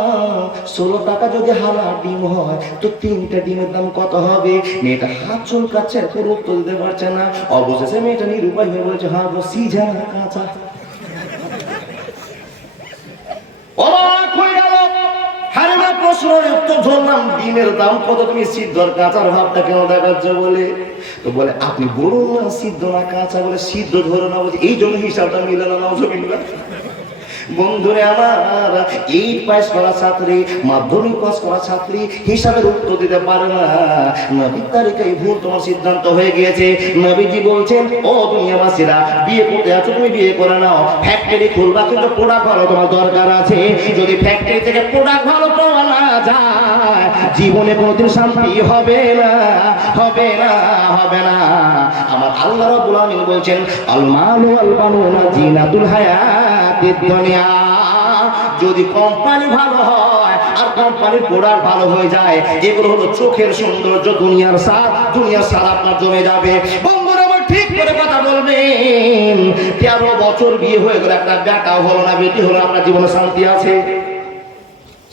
16 টাকা যদি হালা ডিম হয় তো 3টা ডিমের দাম কত হবে? মেয়েটা হাত চুলকাচ্ছে, কোনো উত্তর দিতে পারছে না। অবশেষে মেয়েটা নিরুপায় হয়ে বলছে, হ্যাঁ গো, সিঝা না কাঁচা? অবাক হয়ে গেল। হারে মা, প্রশ্নের উত্তর ধরলাম, ডিমের দাম কত, তুমি সিদ্ধ আর কাঁচার ভাবটা কেন দেখাচ্ছ? বলে তো বলে আপনি বলুন না সিদ্ধ না কাঁচা। বলে সিদ্ধ ধরো না। বলছে এই জন্য হিসাবটা মিলে না। নাউজুবিল্লাহ। বন্ধুরে আমার, 8 পাস করা ছাত্রী, মাধ্যমিক পাস করা ছাত্রী হিসাবের উত্তর দিতে পারে না। নবীর তারিকায় ভুল তোমার সিদ্ধান্ত হয়ে গিয়েছে। নবীজি বলছেন, ও দুনিয়াবাসীরা, বিয়ে করতে আছো তুমি বিয়ে করে নাও, ফ্যাক্টরি খুলবা, কিন্তু প্রোডাক্ট ভালো তোমার দরকার আছে। যদি ফ্যাক্টরি থেকে প্রোডাক্ট ভালো পাওয়া না যায়, জীবনে কোনোদিন শান্তি হবে না, হবে না, হবে না। আমার আল্লাহ রাব্বুল আলামিন বলছেন, আল মালু ওয়াল বানুনা জিনাতুল হায়াতিদ দুনিয়া। যদি কোম্পানি ভালো হয় আর কোম্পানির প্রোডাক্ট ভালো হয়ে যায়, এগুলো হলো চোখের সৌন্দর্য, দুনিয়ার স্বাদ আপনার জমে যাবে। বন্ধুরা আমার ঠিক করে কথা বলবেন। 13 বছর বিয়ে হয়ে গেল, একটা বেটাও হলো না, বেটি হলো, আপনার জীবনে শান্তি আছে?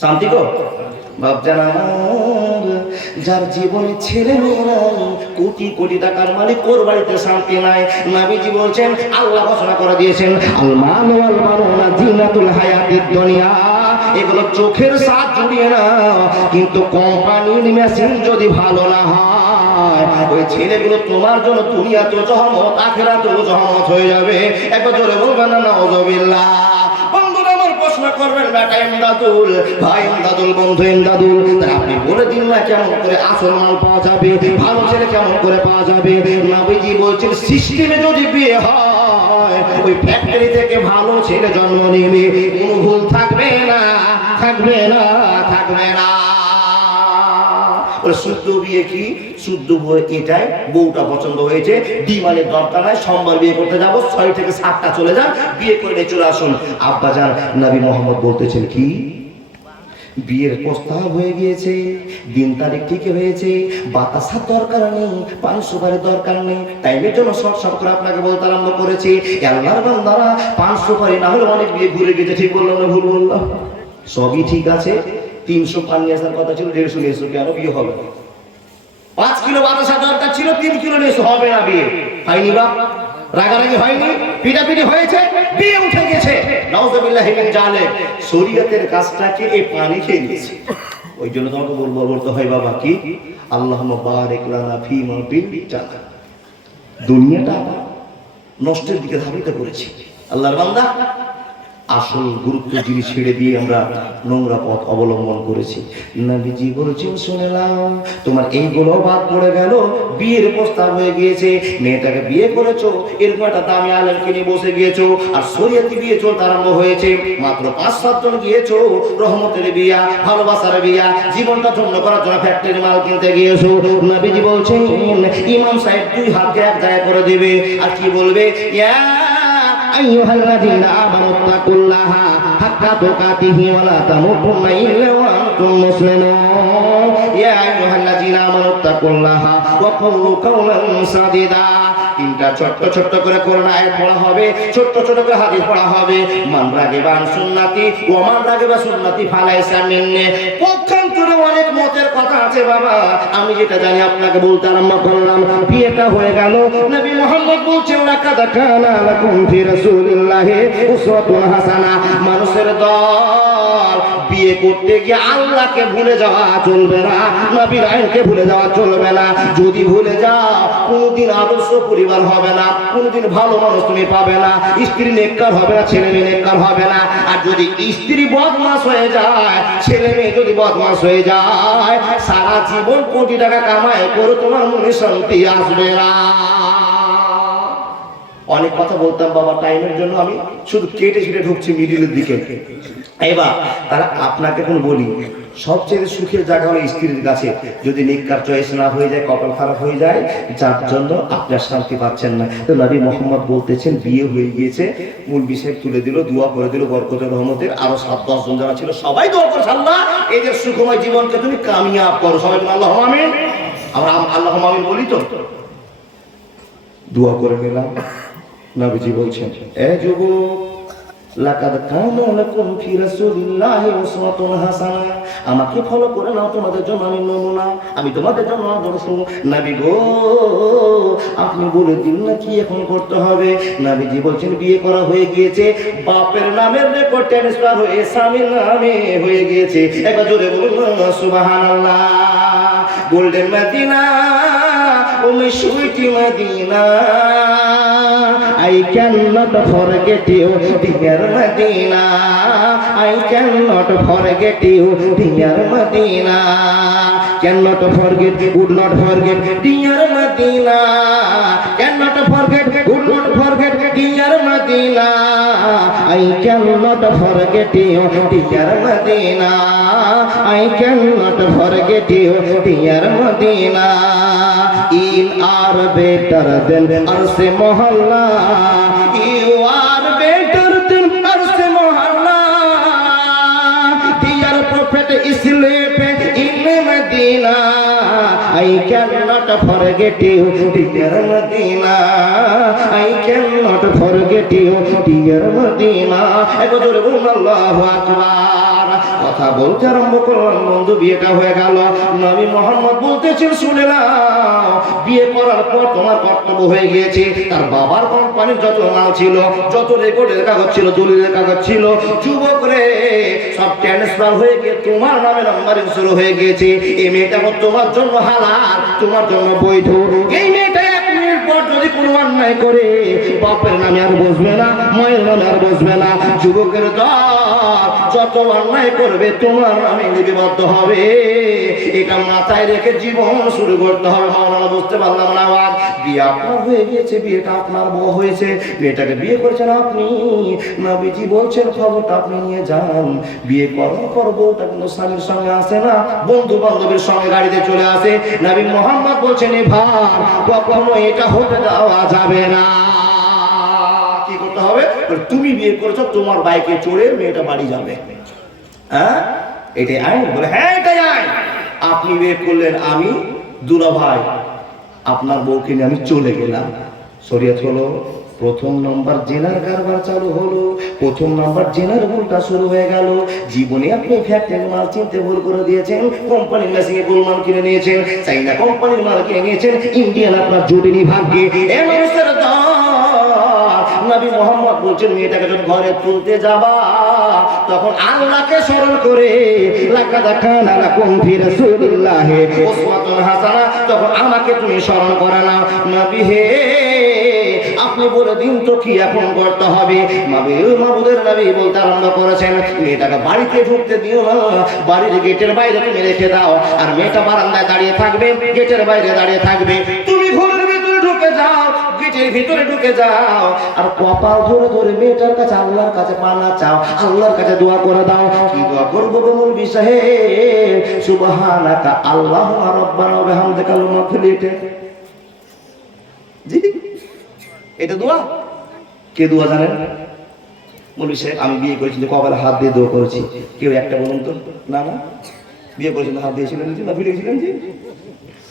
শান্তি গো বাপজান আমার, যার জীবনে ছেলে মেয়ে নাই, কোটি কোটি টাকার মালিক, ওর বাড়িতে শান্তি নাই। নবীজি বলছেন, আল্লাহ ঘোষণা করে দিয়েছেন, আল মালু ওয়াল বানুনা জিনাতুল হায়াতিদ দুনিয়া। এগুলো চোখের স্বাদ জুড়িয়ে না, কিন্তু কোম্পানির মেশিন যদি ভালো না হয়, ওই ছেলেগুলো তোমার জন্য দুনিয়াতেও জহমত, আখিরাতেও জহমত হয়ে যাবে। একবার জোরে বলবেন না নাউজুবিল্লাহ। প্রশ্ন করবেন, বেটা ইমদাদুল, ভাই ইমদাদুল, বন্ধু ইমদাদুল, আপনি বলে দিন না কেমন করে আসল মাল পাওয়া যাবে, ভালো ছেলে কেমন করে পাওয়া যাবে? নবীজি বলছেন, সিস্টেমে যদি বিয়ে হয়, ওই ফ্যাক্টরি থেকে ভালো ছেলে জন্ম নেবে, কোনো ভুল থাকবে না, থাকবে না, থাকবে না। শুদ্ধ বিয়ে কি? শুদ্ধ বই এটাই, বউটা পছন্দ হয়েছে, ডিমানের দরকার নাই, সোমবার বিয়ে করতে যাবো, 6 থেকে 7টা চলে যান, বিয়ে করে চলে আসুন। আব্বাজান নবী মোহাম্মদ বলতেছেন কি, বিয়ের প্রস্তাব হয়ে গিয়েছে, দিন তারিখ ঠিক হয়েছে, বাতাসার দরকার নেই, পান সুপারির দরকার নেই। টাইমের জন্য শর্ট করে আপনাকে বলতে আরম্ভ করেছি, আল্লাহর বান্দারা, পান সুপারি না হলে অনেক বিয়ে ঘুরে গেছে। ঠিক বললাম না ভুল বললাম? সবই ঠিক আছে। 300 পান নিয়ে আসার কথা ছিল, 150 নিয়ে এসো, কেন বিয়ে হবে? 5 কিলো বাতাসা দরকার ছিল, 3 কিলো নিয়ে এসো, হবে না বিয়ে। হয়নি বাপ? রাগারাগি হয়নি, পিটাপিটি হয়েছে, বিয়ে উঠে গেছে। নাউজুবিল্লাহ মিন জালিক। শরীয়তের কাজটাকে এই পানি খেয়ে নিয়েছে। ওই জন্য তোমাকে বলতে হয় বাবা কি, আল্লাহুম্মা বারিক লানা ফিমা বিলটা। দুনিয়াটা নষ্টের দিকে ধাবিত করেছি। আল্লাহর বান্দা, আসল গুরুত্ব জিনিস ছেড়ে দিয়ে আমরা নোংরা পথ অবলম্বন করেছি। নবীজি বলছেন শুনে নাও, তোমার এইগুলো বাদ পড়ে গেল, বিয়ের প্রস্তাব হয়ে গিয়েছে, মেয়েটাকে বিয়ে করেছো, এরকম একটা দামি আলেমকে নিয়ে বসে গিয়েছো, আর শরীয়তি বিয়ে চলতে আরম্ভ হয়েছে, মাত্র 5-7 জন গিয়েছো, রহমতের বিয়া, ভালোবাসার বিয়া, জীবনটা ধন্য করার জন্য ফ্যাক্টরি মাল কিনতে গিয়েছো। নবীজি বলছেন ইমাম সাহেব 2 হাতকে এক জায়গায় করে দেবে, আর কি বলবে, ইয়া আইয়ুহাল্লাযীনা আমানু তাকুল্লাহা হাক্কা তুকাতিহি ওয়া লা তামুতুন্না ইল্লা ওয়া আনতুম মুসলিমুন। ইয়া আইয়ুহাল্লাযীনা আমানু তাকুল্লাহা ওয়া কুলু কাওলান সাদীদা। 3টা ছোট্ট করে কোরআন আয়াত পড়া হবে, ছোট্ট করে হাদিস পড়া হবে। মান রাগিবা আন সুন্নতি ওয়া মান রাগিবা সুন্নতি ফালাইসা মিন্নি। পক্ষান্তরে অনেক মতের কথা আছে বাবা, আমি যেটা জানি আপনাকে বলতে আরম্ভ করলাম। বিয়েটা হয়ে গেল, নবী মুহাম্মদ বলছেন লাকাদ কানা লাকুম ফি রাসূলিল্লাহি উসওয়াতুন হাসানাহ। মানুষের দল বিয়ে করতে গিয়ে আল্লাহকে ভুলে যাওয়া চলবে না, নবীর আইনকে ভুলে যাওয়া চলবে না। যদি ভুলে যাও কোনদিন আদর্শ পরিবার হবে না, কোনদিন ভালো মানুষ তুমি পাবে না, স্ত্রী নেককার হবে না, ছেলে মেয়ে নেককার হবে না। আর যদি স্ত্রী বদমাশ হয়ে যায়, ছেলে মেয়ে যদি বদমাশ হয়ে যায়, সারা জীবন কোটি টাকা কামাই করে তোমার মনে শান্তি আসবে না। অনেক কথা বলতাম বাবা, টাইমের জন্য আমি শুধু কেটে ঢুকছি মিডিলের দিকে। এবার তারা আপনাকে এখন বলি, সবচেয়ে সুখের জায়গা হলো স্ত্রীর কাছে। যদি নেককার চয়েস না হয়ে যায়, কপাল খারাপ হয়ে যায়, যার জন্য আপনার শান্তি পাচ্ছেন না। তো নবী মুহাম্মদ বলতেছেন বিয়ে হয়ে গিয়েছে, মূল বিষয় তুলে দিল, দোয়া করে দিল বরকতের রহমতের। আরো 7-10 জন যারা ছিল সবাই দোয়া করছে, আল্লাহ এদের সুখময় জীবনকে তুমি কামিয়াব করো। সবাই আল্লাহুম্মা আমিন। আমরা আল্লাহুম্মা আমিন বলি তো, দোয়া করে নিলাম। নবীজি বলছেন এ যুবক, লাকাদ কানা লাকুম ফি রাসূলিল্লাহি উসওয়াতুন হাসানাহ। আমাকে ফলো করে নাও, তোমাদের জন্য আমি নমুনা, আমি তোমাদের জন্য আদর্শ। নবী গো আপনি বলে দিন না কি এখন করতে হবে। নবীজি বলছেন বিয়ে করা হয়ে গিয়েছে, বাপের নামের রেকর্ড ট্রান্সফার হয়ে স্বামীর নামে হয়ে গিয়েছে। একবার জোরে বলুন সুবহানাল্লাহ। গোল্ডেন মদিনা, ও sweetie Medina, I cannot forget you, dear Medina. I cannot forget you, dear Medina. Cannot forget, would not forget, dear Medina. Cannot forget, would not forget, dear Medina. I cannot forget you, dear Medina. I cannot forget you, dear Medina. You are better than Arse Mohalla. You are better than Arse Mohalla. Dear Prophet Islam in Medina. I cannot forget you, dear Medina. I cannot forget you, dear Medina. একবার বলুন আল্লাহু আকবার। কথা বলতে আরম্ভ করলাম, বন্ধু বিয়েটা হয়ে গেল। নবী মুহাম্মদ বলতেছেন শুনে নাও, বিয়ে করার পর তোমার কর্তব্য হয়ে গিয়েছে, তার বাবার কোম্পানির যত মাল ছিল, যত রেকর্ডের কাগজ ছিল, দলিলের কাগজ ছিল, যুবক রে সব ট্রান্সফার হয়ে গিয়ে তোমার নামে নাম্বারিং শুরু হয়ে গিয়েছে। এই মেয়েটা তোমার জন্য হালাল, তোমার জন্য বৈধ। এই মেয়েটা 1 মিনিট পর যদি কোনো অন্যায় করে, বাপের নামে আর বসবে না, মায়ের নামে আর বসবে না। যুবকের দল যত অন্যায় করবে তোমার নামে লিপিবদ্ধ হবে। এটা মাথায় রেখে জীবন শুরু করতে হবে। মাওলানা বুঝতে পারলাম না, বাদ বিয়ে আপনার হয়ে গিয়েছে, বিয়েটা আপনার বউ হয়েছে, মেয়েটাকে বিয়ে করেছেন আপনি। নবীজি বলছেন খবরটা আপনি নিয়ে যান। বিয়ে করার পর বউটা কিন্তু স্বামীর সঙ্গে আসে না, বন্ধু বান্ধবের সঙ্গে গাড়িতে চলে আসে। নবী মুহাম্মদ বলছেন এ ভাই কখনো এটা হতে দেওয়া যাবে না। কি করতে হবে? তুমি বিয়ে করেছো, তোমার বাইকে চড়ে মেয়েটা বাড়ি যাবে। হ্যাঁ এটাই আইন? বলে হ্যাঁ এটাই আইন। আপনি বিয়ে করলেন, আমি দুলা ভাই আপনার বউকে নিয়ে আমি চলে গেলাম। শরীয়ত হলো প্রথম নাম্বার জেনার কারবার চালু হলো, প্রথম নাম্বার জেনার ভুলটা শুরু হয়ে গেল। জীবনে আপনি ফ্যাক্টরি মাল চিনতে ভুল করে দিয়েছেন, কোম্পানির মেশিনে গোলমাল কিনে নিয়েছেন, চাইনা কোম্পানির মাল কিনে নিয়েছেন, ইন্ডিয়ান আপনার জুটিনি ভাগ্যে। এ মানুষের নবী মুহাম্মদ বলছেন মেয়েটাকে যখন ঘরে তুলতে যাবা, তখন আল্লাহকে স্মরণ করে লাকাদ কানা লাকুম ফি রাসূলিল্লাহি উসওয়াতুন হাসানাহ, তখন আমাকে তুমি স্মরণ করে নাও। নবী হে আপনি বলে দিন তো কি এখন করতে হবে। মাহবুদের নবী বলতে আরম্ভ করেছেন, মেয়েটাকে বাড়িতে ঢুকতে দিও না, বাড়ির গেটের বাইরে তুমি রেখে দাও, আর মেয়েটা বারান্দায় দাঁড়িয়ে থাকবে, গেটের বাইরে দাঁড়িয়ে থাকবে, তুমি ঘরের ভিতরে ঢুকে যাও, গেটের ভিতরে ঢুকে যাও, আর কপাল ধরে ধরে মেয়েটার কাছে আল্লাহর কাছে পানা চাও, আল্লাহর কাছে দোয়া করে দাও। কি দোয়া করবো গো মৌলভী সাহেব? সুবহানাকা আল্লাহুম্মা রাব্বানা ওয়া বিহামদিকা আল্লাহুম্মা ফিলিতে। জি, এটা দোয়া। কে দোয়া জানেন? মৌলভী সাহেব আমি বিয়ে করেছি, কপালে হাত দিয়ে দোয়া করেছি, কেউ একটা বলুন তো। না না, বিয়ে করেছেন হাত দিয়েছিলেন না ভুলেছিলেন? জি,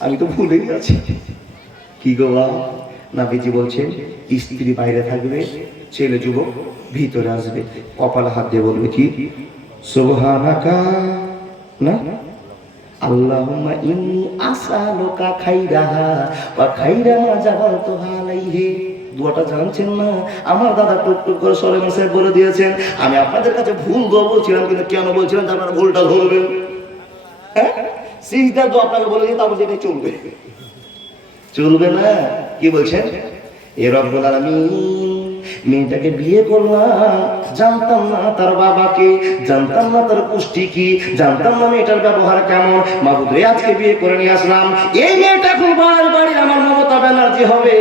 আমি তো ভুলেই আছি। কি গো নাবিজি বলছেন, স্ত্রী বাইরে থাকবে, ছেলে যুবক ভিতরে আসবে, কপালে হাত দিয়ে বলবে কি? সুবহানাকা না আল্লাহুম্মা ইন্নী আসআলুকা খাইরাহা ওয়া খাইরা মা জাবালতুহা আলাইহি। দোয়াটা জানছেন না? আমার দাদা টুকটুক করে সরেম সাহেব বলে দিয়েছেন। আমি আপনাদের কাছে ভুল দোয়া বলছিলাম, কিন্তু কেন বলছিলাম আপনারা ভুলটা ধরবেন। হ্যাঁ, সিজদা দোয়া আপনাকে বলে দিই, তারপর যেটা চলবে চলবে না। কি বলছেন? এ রব্বুল আলামিন, মেয়েটাকে বিয়ে করলাম, জানতাম না তার বাবাকে, জানতাম না তার পুষ্টি কি, জানতাম না মেয়েটার ব্যবহার কেমন। মাহবুব রে, আজকে বিয়ে করে নিয়ে আসলাম, এই মেয়েটা এখন বাড়ি আমার মমতা ব্যানার্জি হবে,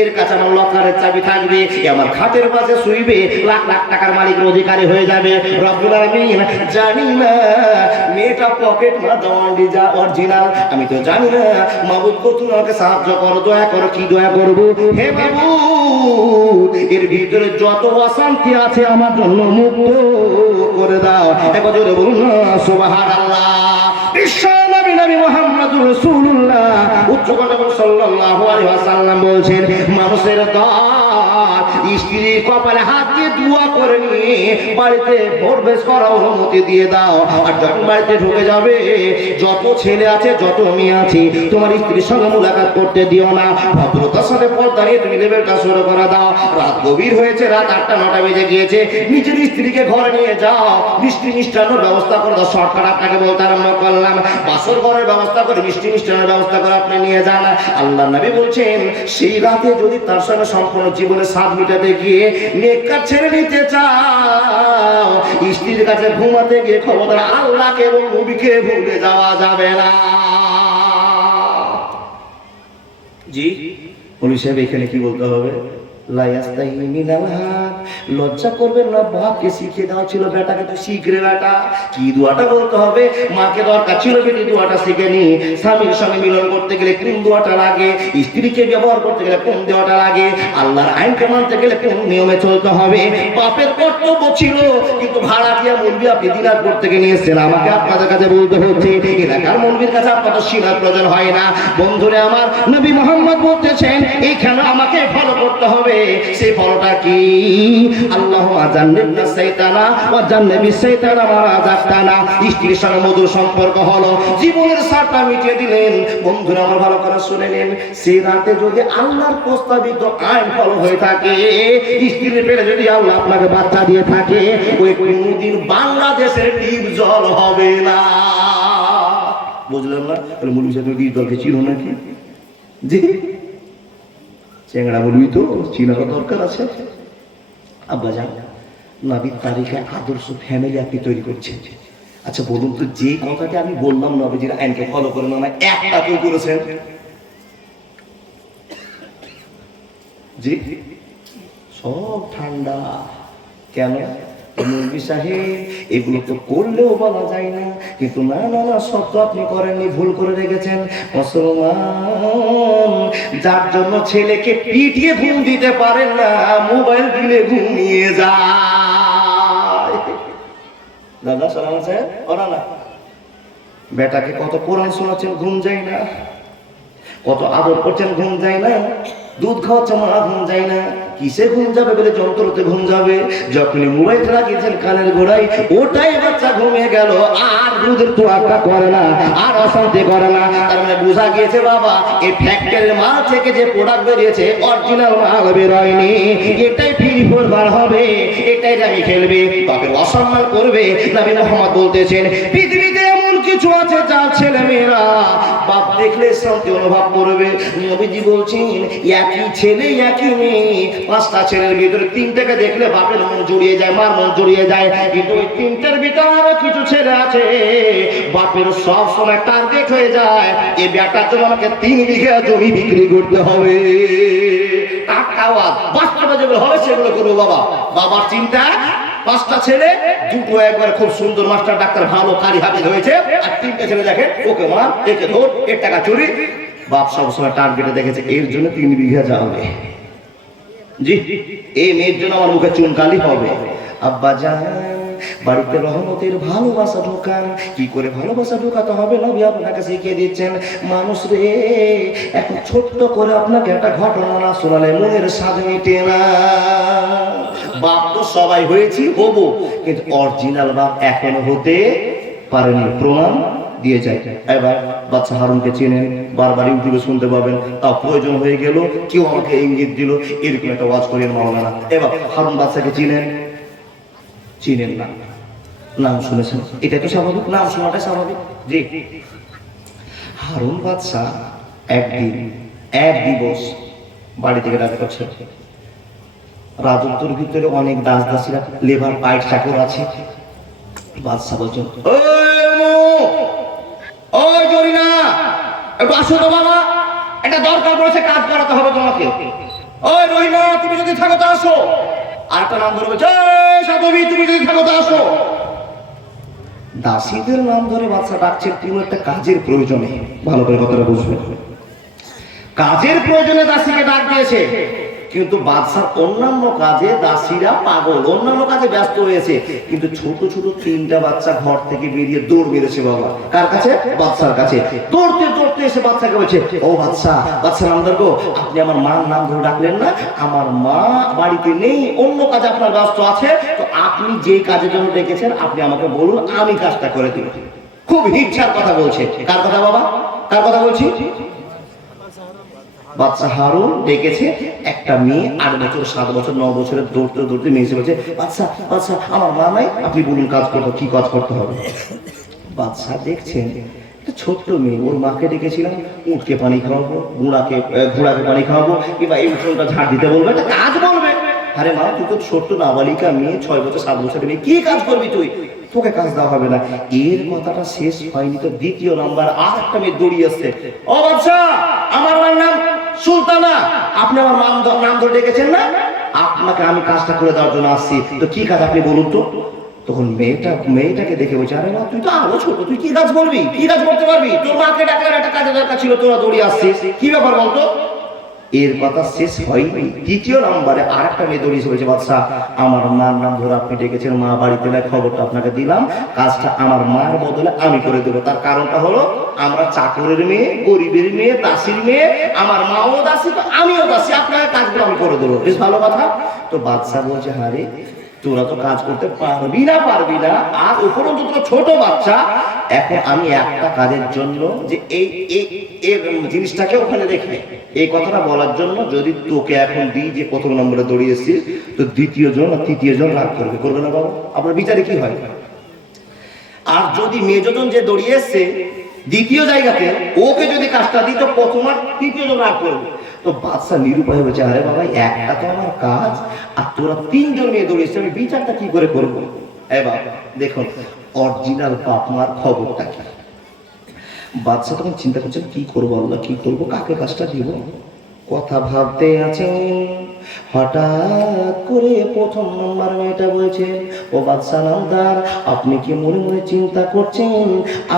এর কাছে আমার লকারের চাবি থাকবে, আমার খাটের পাশে শুইবে, লাখ লাখ টাকার মালিকের অধিকারী হয়ে যাবে। রব্বুল আলামিন, জানি না মেয়েটা পকেট না দওয়ান্ডি যা অরিজিনাল, আমি তো জানি না। মাহবুব গো, তুমি আমাকে সাহায্য করো, দয়া করো। কি দয়া করবো? হে বাবু, এর ভিতরে যত অশান্তি আছে আমার জন্য মুক্ত করে দাও। একবার জোরে বলুন না সুবহানাল্লাহ। বিশ্বনবী নবী মুহাম্মদুর রাসূলুল্লাহ উচ্চকণ্ঠে সাল্লাল্লাহু আলাইহি ওয়াসাল্লাম বলছেন, মানুষের দল স্ত্রীর কপালে হাত দিয়ে দোয়া করে নিয়ে বাড়িতে প্রবেশ করার অনুমতি দিয়ে দাও। আর যখন বাড়িতে ঢুকে যাবে, যত ছেলে আছে, যত মেয়ে আছে, তোমার স্ত্রীর সঙ্গে মুলাকাত করতে দিও না, ভদ্রতার সাথে পর্দা নিয়ে তুমি লেভেলটা শুরু করে দাও। রাত গভীর হয়েছে, রাত 8টা-9টা বেজে গিয়েছে, নিজের স্ত্রীকে ঘরে নিয়ে যাও, মিষ্টি মিষ্টান্নর ব্যবস্থা করে দাও। সরকার আপনাকে বলতে আরম্ভ করলাম, বাসর ঘরের ব্যবস্থা করে, মিষ্টি মিষ্টান্নের ব্যবস্থা করে আপনি নিয়ে যান। আল্লাহ নবী বলছেন, সেই রাতে যদি তার সঙ্গে সম্পূর্ণ জীবনের স্বাদ মিটাতে গিয়ে নেককার ছেড়ে নিতে চাও, স্ত্রীর কাছে ঘুমাতে গিয়ে খবরদার আল্লাহকে এবং নবীকে ভুলে যাওয়া যাবে না। জি, পুলিশ সাহেব, এখানে কি বলতে হবে? লজ্জা করবেন না, বাপকে শিখিয়ে দেওয়া ছিল, বেটাকে তো শিখরে বেটা। কি দোয়াটা বলতে হবে? মাকে দরকার ছিল বেটি দোয়াটা শিখেনি। স্বামীর সঙ্গে মিলন করতে গেলে কোন দোয়াটা লাগে, স্ত্রীকে ব্যবহার করতে গেলে কোন দোয়াটা লাগে, আল্লাহর আইনকে মানতে গেলে কোন নিয়মে চলতে হবে। বাপের কর্তব্য ছিল, কিন্তু ভাড়া দিয়া মুলবি আপনি দিনাজপুর থেকে নিয়ে এসেছেন, আমাকে আপনাদের কাছে বলতে হচ্ছে। এলাকার মুলবির কাছে আপনাদের শিলার প্রয়োজন হয় না। বন্ধুরে আমার, নবী মুহাম্মদ বলতেছেন, এইখানে আমাকে ফলো করতে হবে। সেই ফলোটা কি? আল্লাহুম্মা জান্নিবনা শাইতানা ওয়া জান্নিবিশ শাইতানা মা রাযাকতানা। স্ত্রীর সঙ্গে মধুর সম্পর্ক হলো, জীবনের স্বাদটা মিটিয়ে দিলেন। বন্ধুরা আমার, ভালো করে শুনে নেন, সেই রাতে যদি আল্লাহর প্রস্তাবিত আইন ফলো হয়ে থাকে, স্ত্রীর পেটে যদি আল্লাহ আপনাকে বাচ্চা দিয়ে থাকে, ওই কোনদিন বাংলাদেশের টিপ জল হবে না। বুঝলেন না? তাহলে মুলবি সাহেব টিপ জলকে চিনো নাকি? জি, চেংড়া বলবি তো চিনার দরকার আছে। আব্বা জান, নবীর তারিখে আদর্শ ফ্যামিলি আপনি তৈরি করছেন। আচ্ছা বলুন তো, যে কথাটা আমি বললাম নবীজির আইনকে ফলো করে না, একটা কেউ করেছেন? জি, সব ঠান্ডা। কেন? মুলবি সাহেব, এগুলো তো করলেও বলা যায় না, কিন্তু না না না, সব তো আপনি করেননি, ভুল করে রেখেছেন। মুসলমান, যার জন্য ছেলেকে পিটিয়ে ঘুম দিতে পারেন না, মোবাইল দিলে ঘুমিয়ে যায়। দাদা সালাম সাহেব, ওরা না, বেটাকে কত কোরআন শোনাচ্ছেন, ঘুম যায় না, কত আদর করছেন, ঘুম যায় না, দুধ খাওয়াচ্ছে মা, ঘুম যায় না। কিসে ঘুম যাবে বলে? যন্ত্রতে ঘুম যাবে। যখনই মোবাইল লাগিয়েছেন কানের গোড়ায়, ওটাই বাচ্চা ঘুমিয়ে গেল, আর দুধের তোয়াক্কা করে না, আর অশান্তি করে না। তার মানে বোঝা গিয়েছে বাবা, এই ফ্যাক্টরির মাল থেকে যে প্রোডাক্ট বেরিয়েছে, অরিজিনাল মাল বেরোয়নি, এটাই ফ্রি ফোরবার হবে, এটাই আমি খেলবে, বাপের অসম্মান করবে। নবী মুহাম্মদ বলতেছেন, পৃথিবীতে এমন কিছু কিছু আছে যার ছেলে মেয়েরা বাপ দেখলে শান্তি অনুভব করবে। নবীজি বলছেন একই ছেলে একই মেয়ে, 5টা ছেলের ভিতরে 3টাকে দেখলে বাপের মন জড়িয়ে যায়, মার মন জড়িয়ে যায়। কিন্তু ওই 3টার ভিতরে আরো কিছু ছেলে আছে বাপের সব সময় টার্গেট হয়ে যায়, এই বেটার জন্য আমাকে 3 বিঘা জমি বিক্রি করতে হবে। বাস্তবে যেগুলো হবে সেগুলো করবো বাবা। বাবার চিন্তা 5টা ছেলে, 2টো একবার খুব সুন্দর মাস্টার ডাক্তার ভালো কারি হাফেজ হয়েছে, আর 3টে ছেলে দেখেন ওকে মার, একে ধর, এর টাকা চুরি। বাপ সবসময় টার্গেটে দেখেছে এর জন্য 3 বিঘা যাবে, জি এই মেয়ের জন্য আমার মুখে চুনকালি হবে। আব্বা জান বাড়িতে রহমতের ভালোবাসা ঢোকান, কি করে ভালোবাসা ঢোকাতে হবে নবী আপনাকে শিখিয়ে দিচ্ছেন। মানুষ রে এখন ছোট্ট করে আপনাকে একটা ঘটনা না শোনালে মনের স্বাদ মেটে না। বাপ তো সবাই হয়েছি হবো, কিন্তু অরিজিনাল বাপ এখনো হতে পারেনি, প্রমাণ দিয়ে যায়। এবার বাচ্চা হারুনকে চেনেন, বারবার ইউটিউবে শুনতে পাবেন, তাও প্রয়োজন হয়ে গেল কেউ আমাকে ইঙ্গিত দিল এরকম একটা ওয়াজ করেন মাওলানা। এবার হারুন বাচ্চাকে চিনেন না, নাম শুনেছেন, এটা তো স্বাভাবিক, নাম শোনাটা স্বাভাবিক। জি হারুন বাদশা একদিন এক দিবস বাড়ি থেকে ডাকা করছে, রাজত্বের ভিতরে অনেক দাস দাসীরা লেবার পাইট চাকর আছে। বাদশা বলছেন ওই জরিনা একটু আসো তো বাবা, এটা দরকার পড়েছে, কাজ করাতে হবে তোমাকে। ওই রহিমা তুমি যদি থাকো তো আসো। আর একটা নাম ধরে বলছে সাধবী তুমি যদি থাকো তো আসো। দাসীদের নাম ধরে বাচ্চা ডাকছে কোনো একটা কাজের প্রয়োজনে, ভালো করে কথাটা বুঝবে, কাজের প্রয়োজনে দাসীকে ডাক দিয়েছে। কিন্তু বাদশার অন্যান্য কাজে দাসীরা পাগল, অন্যান্য কাজে ব্যস্ত হয়েছে। কিন্তু ছোট ছোট 3টা বাচ্চা ঘর থেকে বেরিয়ে দৌড় মেরেছে বাবা, কার কাছে? বাদশার কাছে। দৌড়তে দৌড়তে এসে বাচ্চাকে বলছে ও বাচ্চা, বাচ্চা নামদার গো, আপনি আমার মার নাম ধরে ডাকলেন না, আমার মা বাড়িতে নেই, অন্য কাজে আপনার ব্যস্ত আছে, তো আপনি যে কাজের জন্য ডেকেছেন আপনি আমাকে বলুন, আমি কাজটা করে দিব। খুব ইচ্ছার কথা বলছে। কার কথা বাবা, কার কথা বলছি? বাচ্চা হারুন ডেকেছে একটা মেয়ে, 8 বছর 7 বছর 9 বছরের দৌড়তে দৌড়তে মেয়ে এসে বলছে বাচ্চা বাচ্চা আমার মা নাই, আপনি বলুন কাজ করতে, কি কাজ করতে হবে। বাচ্চা দেখছেন ছোট্ট মেয়ে, ওর মাকে ডেকেছিলাম উঠকে পানি খাওয়াবো, ঘোড়াকে পানি খাওয়াবো, কিংবা এই উঠোনটা ঝাড় দিতে বলবে, একটা কাজ বলবে। আরে মা তুই তো ছোট্ট নাবালিকা মেয়ে, 6 বছর 7 বছরের মেয়ে, কি কাজ করবি তুই, তোকে কাজ দেওয়া হবে না। এর কথাটা শেষ হয়নি তো 2য় নাম্বার আর একটা মেয়ে দৌড়িয়ে আসছে, ও বাচ্চা আমার নাম সুলতানা, আপনি আমার নাম ধরে ডেকেছেন না, আপনাকে আমি কাজটা করে দেওয়ার জন্য আসছি, তো কি কাজ আপনি বলুন তো। তখন মেয়েটাকে দেখে বলছে আরে মা তুই তো আরো ছোট, তুই কি কাজ বলবি, কি কাজ করতে পারবি, তোর মাকে ডাকলে একটা কাজের দরকার ছিল, তোরা দৌড়িয়ে আসছিস, কি ব্যাপার বলতো। এর কথা শেষ হয়নি 3য় নম্বরে আর একটা মেয়ে দৌড়িয়ে বলছে বাদশা আমার মার নাম ধরে আপনি ডেকেছেন, মা বাড়িতে না, খবরটা আপনাকে দিলাম, কাজটা আমার মায়ের বদলে আমি করে দেবো। তার কারণটা হলো আমরা চাকরের মেয়ে, গরিবের মেয়ে, দাসীর মেয়ে, আমার মাও দাসী তো আমিও দাসী, আপনার কাজগুলো আমি করে দেবো। বেশ ভালো কথা। তো বাদশা বলছে হারে তোরা তো কাজ করতে পারবি না, আর উপরন্তু তোরা ছোট বাচ্চা, এখন আমি একটা কাজের জন্য যে এই জিনিসটাকে ওখানে রেখে এই কথাটা বলার জন্য যদি তোকে এখন দিই যে 1ম নম্বরে দৌড়িয়েছিস, তো 2য় জন আর 3য় জন রাগ করবে না বাবা, আপনার বিচারে কি হয়। আর যদি মেজজন যে দৌড়িয়ে এসছে 2য় জায়গাতে ওকে যদি কাজটা দিই তো 1ম আর 3য় জন রাগ করবে। তো বাদশা নিরুপায় বলছে আরে বাবা একটা তো আমার কাজ, আর তোরা 3 জন মেয়ে দৌড়িয়েছে, আমি বিচারটা কি করে করবো। এবার দেখুন অরিজিনাল বাপ মার খবরটা কি। বাদশা তখন চিন্তা করছেন কি করবো আল্লাহ, কি করবো, কাকে কাজটা দিব। কথা ভাবতে আছেন, হঠাৎ করে 1ম নম্বর মেয়েটা বলছে ও বাদশা নামদার আপনি কি মনে মনে চিন্তা করছেন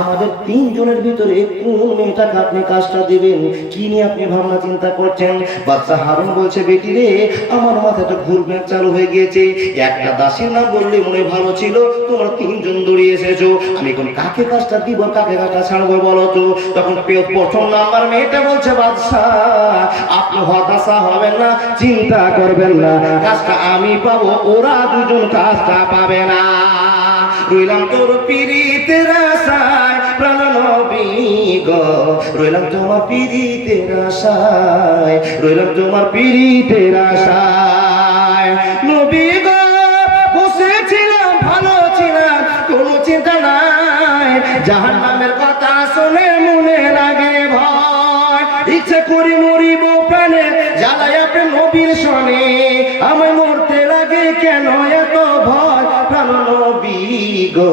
আমাদের 3 জনের ভিতরে কোন মেয়েটাকে আপনি কাজটা দিবেন, কি নিয়ে আপনি ভাবনা চিন্তা করছেন। বাদশা হারুন বলছে বেটি রে আমার মাথাটা ঘুরবেন চালু হয়ে গিয়েছে, একটা দাসীর নাম বললে মনে ভালো ছিল, তোমরা 3 জন দৌড়িয়ে এসেছো, আমি এখন কাকে কাজটা দিব, কাকে কাজটা ছাড়বো বলো তো। তখন 1ম নাম্বার মেয়েটা বলছে বাদশা আপনি হতাশা হবেন না, চিন্তা করবেন না, কাজটা আমি পাবো, ওরা 2 জন কাজটা পাবে না। রইলাম তোর পীড়িতের আশায় প্রাণ নবী গো, রইলাম তোমার পীড়িতের আশায়, রইলাম তোমার পীড়িতের আশায় নবী গো, বসেছিলাম ভালো ছিলাম কোনো চিন্তা নাই, জাহান্নামের গো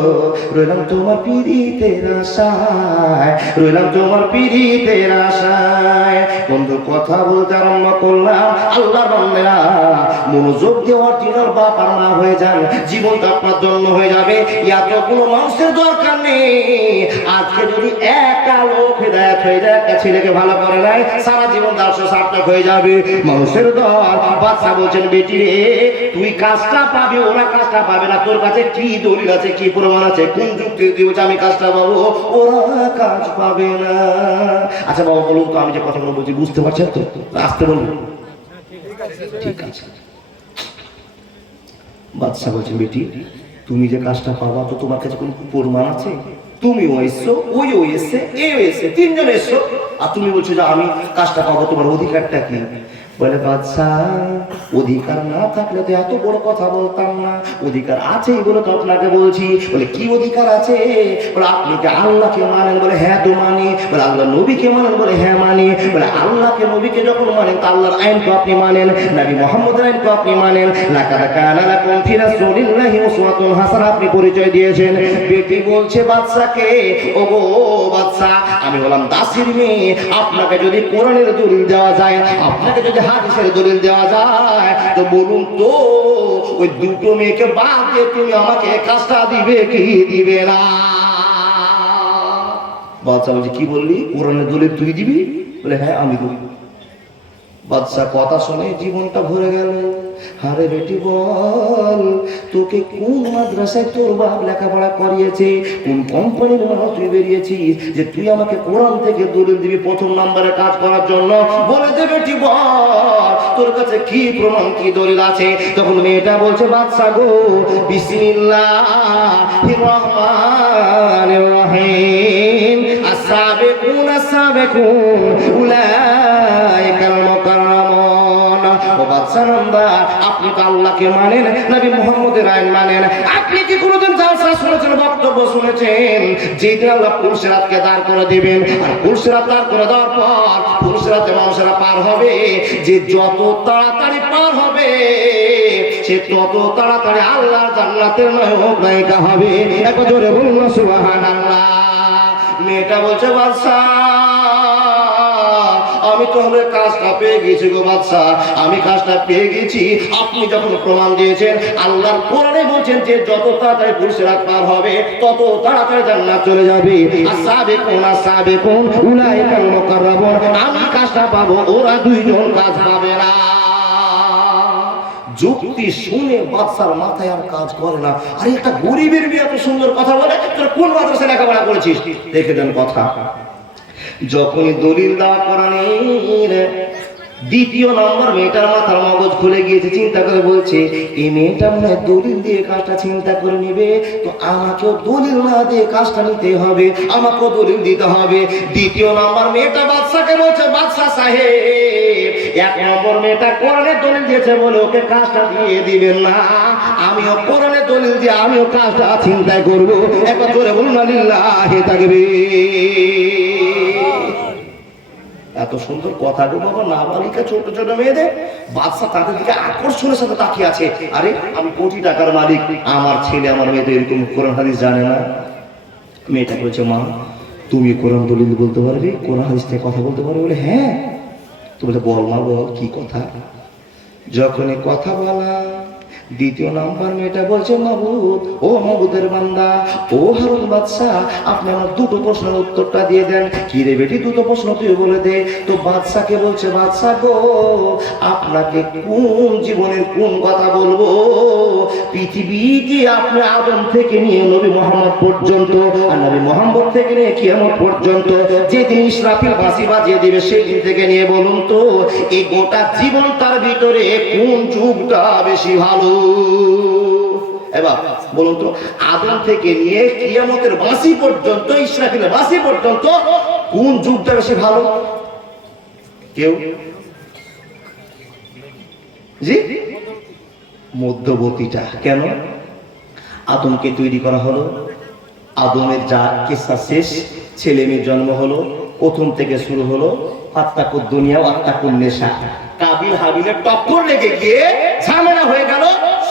রইলাম তোমার পিরিতের আশায়, রইলাম তোমার পিরিতের আশায়। বন্ধু কথা বলতে আরম্ভ করলাম, আল্লাহর বান্দারা মনোযোগ দিয়ে অরিজিনাল বাপ আর মা হয়ে যান, জীবনটা আপনার জন্য হয়ে যাবে। এতগুলো মানুষের দরকার নেই। আজকে যদি একটা লোক হিদায়াত হয়ে যায়, একটা ছেলেকে ভালো করে নাই, সারা জীবন দার্শ সার্থক হয়ে যাবে। মানুষের দল বাদশা বলছেন, বেটি রে তুই কাজটা পাবি, ওরা কাজটা পাবে না। তোর কাছে কি দলিল আছে, কি প্রমাণ আছে, কোন যুক্তি দিয়ে বলছে আমি কাজটা পাবো, ওরা কাজ পাবে না? আচ্ছা বাবা বলুন তো, আমি যে কথাগুলো বলছি বুঝতে পারছেন তো? আসতে বলুন। ঠিক আছে। বাদশা বলছেন, বেটি তুমি যে কাজটা পাবা তো তোমার কাছে কোন প্রমাণ আছে? তুমিও এসছো, ওইও এসছে, এও এসছে, তিনজন এসছো, আর তুমি বলছো যে আমি কাজটা পাবো, তোমার অধিকারটা কি? বলে বাদশা অধিকার না থাকলে তো এত বড় কথা বলতাম না, অধিকার আছে বলে তো আপনাকে বলছি। বলে কি অধিকার আছে? বলে আপনি কি আল্লাহকে মানেন? বলে হ্যাঁ তো মানি। বলে আল্লাহ নবীকে মানেন? বলে হ্যাঁ মানি। বলে আল্লাহকে নবীকে যখন মানেন তা আল্লাহর আইনকে আপনি মানেন, নবী মুহাম্মদের আইনকে আপনি মানেন। লাকাদ কানা লাকুম ফি রাসূলিল্লাহি উসওয়াতুন হাসানাহ আপনি পরিচয় দিয়েছেন। বেটি বলছে বাদশাকে, ওগো বাদশা আমি হলাম দাসীর মেয়ে, আপনাকে যদি কোরআনের দলিল দেওয়া যায়, আপনাকে যদি হাদিসের দলিল দেওয়া যায়, তো বলুন তো ওই দুটো মেয়েকে বাদ দিয়ে তুমি আমাকে কাজটা দিবে কি দিবে না? বাদশা বলছে, কি বললি? কোরআনের দলিল তুই দিবি? বলে হ্যাঁ আমি দেব। বাদশা কথা শুনে জীবনটা ভরে গেল। আরে বেটি বল, তোকে কোন মাদ্রাসায় তোর বাপ লেখাপড়া করিয়েছে, কোন কোম্পানির মানুষ তুই বেরিয়েছিস যে তুই আমাকে কোরআন থেকে দলিল দিবি প্রথম নম্বরে কাজ করার জন্য? বলে দে বেটি বল, তোর কাছে কি প্রমাণ, কি দলিল আছে? তখন মেয়েটা বলছে, বাদশা গো বিসমিল্লাহির রহমানির রহিম আস-সাবিকুন আস-সাবিকুন উলাইকাল মুকাররামুন। ও বাদশা নামদার, আপনি তো আল্লাহকে মানেন, নবী মুহাম্মদের আইন মানেন, আপনি কি কোনোদিন জালসা শুনেছেন, বক্তব্য শুনেছেন যেদিন আল্লাহ পুলসিরাতকে দাঁড় করে দিবেন, আর পুলসিরাত দাঁড় করে দেওয়ার পর পুলসিরাতে মানুষেরা পার হবে, যে যত তাড়াতাড়ি পার হবে সে তত তাড়াতাড়ি আল্লাহর জান্নাতের নায়ক নায়িকা হবে। একবার জোরে বলুন সুবহানাল্লাহ। মেয়েটা বলছে, বাদশা আমি তাহলে কাজটা পেয়ে গেছি গো বাদশা, আমি কাজটা পেয়ে গেছি। আপনি যখন প্রমাণ দিয়েছেন, আল্লাহর কোরআনে বলছেন যে যত তাড়াতাড়ি পুলসিরাত পার হবে তত তাড়াতাড়ি জান্নাত চলে যাবে। আস-সাবিকুন আস-সাবিকুন উলাইকাল মুকাররামুন, আমি কাজটা পাবো, ওরা দুইজন কাজ পাবে না। যুক্তি শুনে বাদশার মাথায় আর কাজ করে না। আরে একটা গরিবের মেয়ে এত সুন্দর কথা বলে, তোর কোন মাদ্রাসায় লেখাপড়া করেছিস? দেখে দেন কথা। যখনই দলিল দেওয়া কোরআনের, দ্বিতীয় নম্বর মেয়েটার মাথার মগজ খুলে গিয়েছে, চিন্তা করে বলছে এই মেয়েটা মনে হয় দলিল দিয়ে কাজটা চিন্তা করে নেবে, তো আমাকেও দলিল না দিয়ে কাজটা নিতে হবে, আমাকেও দলিল দিতে হবে। দ্বিতীয় নম্বর মেয়েটা বাদশাকে বলছে, বাদশা সাহেব এক নম্বর মেয়েটা কোরআনের দলিল দিয়েছে বলে ওকে কাজটা দিয়ে দিবেন না, আমিও কোরআনের দলিল দিয়ে আমিও কাজটা চিন্তা করবো। একবার করে বলুন লিল্লাহি তাকবীর। এত সুন্দর কথা গো বাবা, নাবালিকা ছোট ছোট মেয়েদের, বাদশা তাদের দিকে আকর্ষণের সাথে তাকিয়ে আছে। আরে আমি কোটি টাকার মালিক, আমার ছেলে আমার মেয়ে তো এরকম কোরআন হাদিস জানে না। মেয়েটা বলছে, মা তুমি কোরআন দলিল বলতে পারবে, কোরআন হাদিস থেকে কথা বলতে পারবে? বলে হ্যাঁ। তো বলে বল মা বল, কি কথা? যখনই কথা বলা, দ্বিতীয় নাম্বার মেয়েটা বলছে, মাবুদ ও মাবুদের বান্দা, ও হারুন বাদশা আপনি আমার দুটো প্রশ্নের উত্তরটা দিয়ে দেন। কি রে বেটি, দুটো প্রশ্ন তুই বলে দে। তো বাদশাকে বলছে, বাদশা গো আপনাকে কোন জীবনের কোন কথা বলবো? পৃথিবীকে আপনি আদম থেকে নিয়ে নবী মুহাম্মদ পর্যন্ত, আর নবী মুহাম্মদ থেকে নিয়ে কিয়ামত পর্যন্ত যেদিন ইসরাফিল বাঁশি বাজিয়ে দিবে সেই দিন থেকে নিয়ে বলুন তো এই গোটা জীবন তার ভিতরে কোন যুগটা বেশি ভালো? এবার বলুন তো, আদম থেকে নিয়ে কিয়ামতের বাঁশি পর্যন্ত, ইসরাফিলের বাঁশি পর্যন্ত কোন যুগটা বেশি ভালো? কেউ? জি, মধ্যবর্তীটা। কেন? আদমকে তৈরি করা হলো, আদমের যা কিসসা শেষ, ছেলে মেয়ের জন্ম হলো, প্রথম থেকে শুরু হলো আত্তাকুদ দুনিয়া আত্তাকুন নেশা, কাবিল হাবিলের টক্কর লেগে গিয়ে ঝামেলা হয়ে গেল,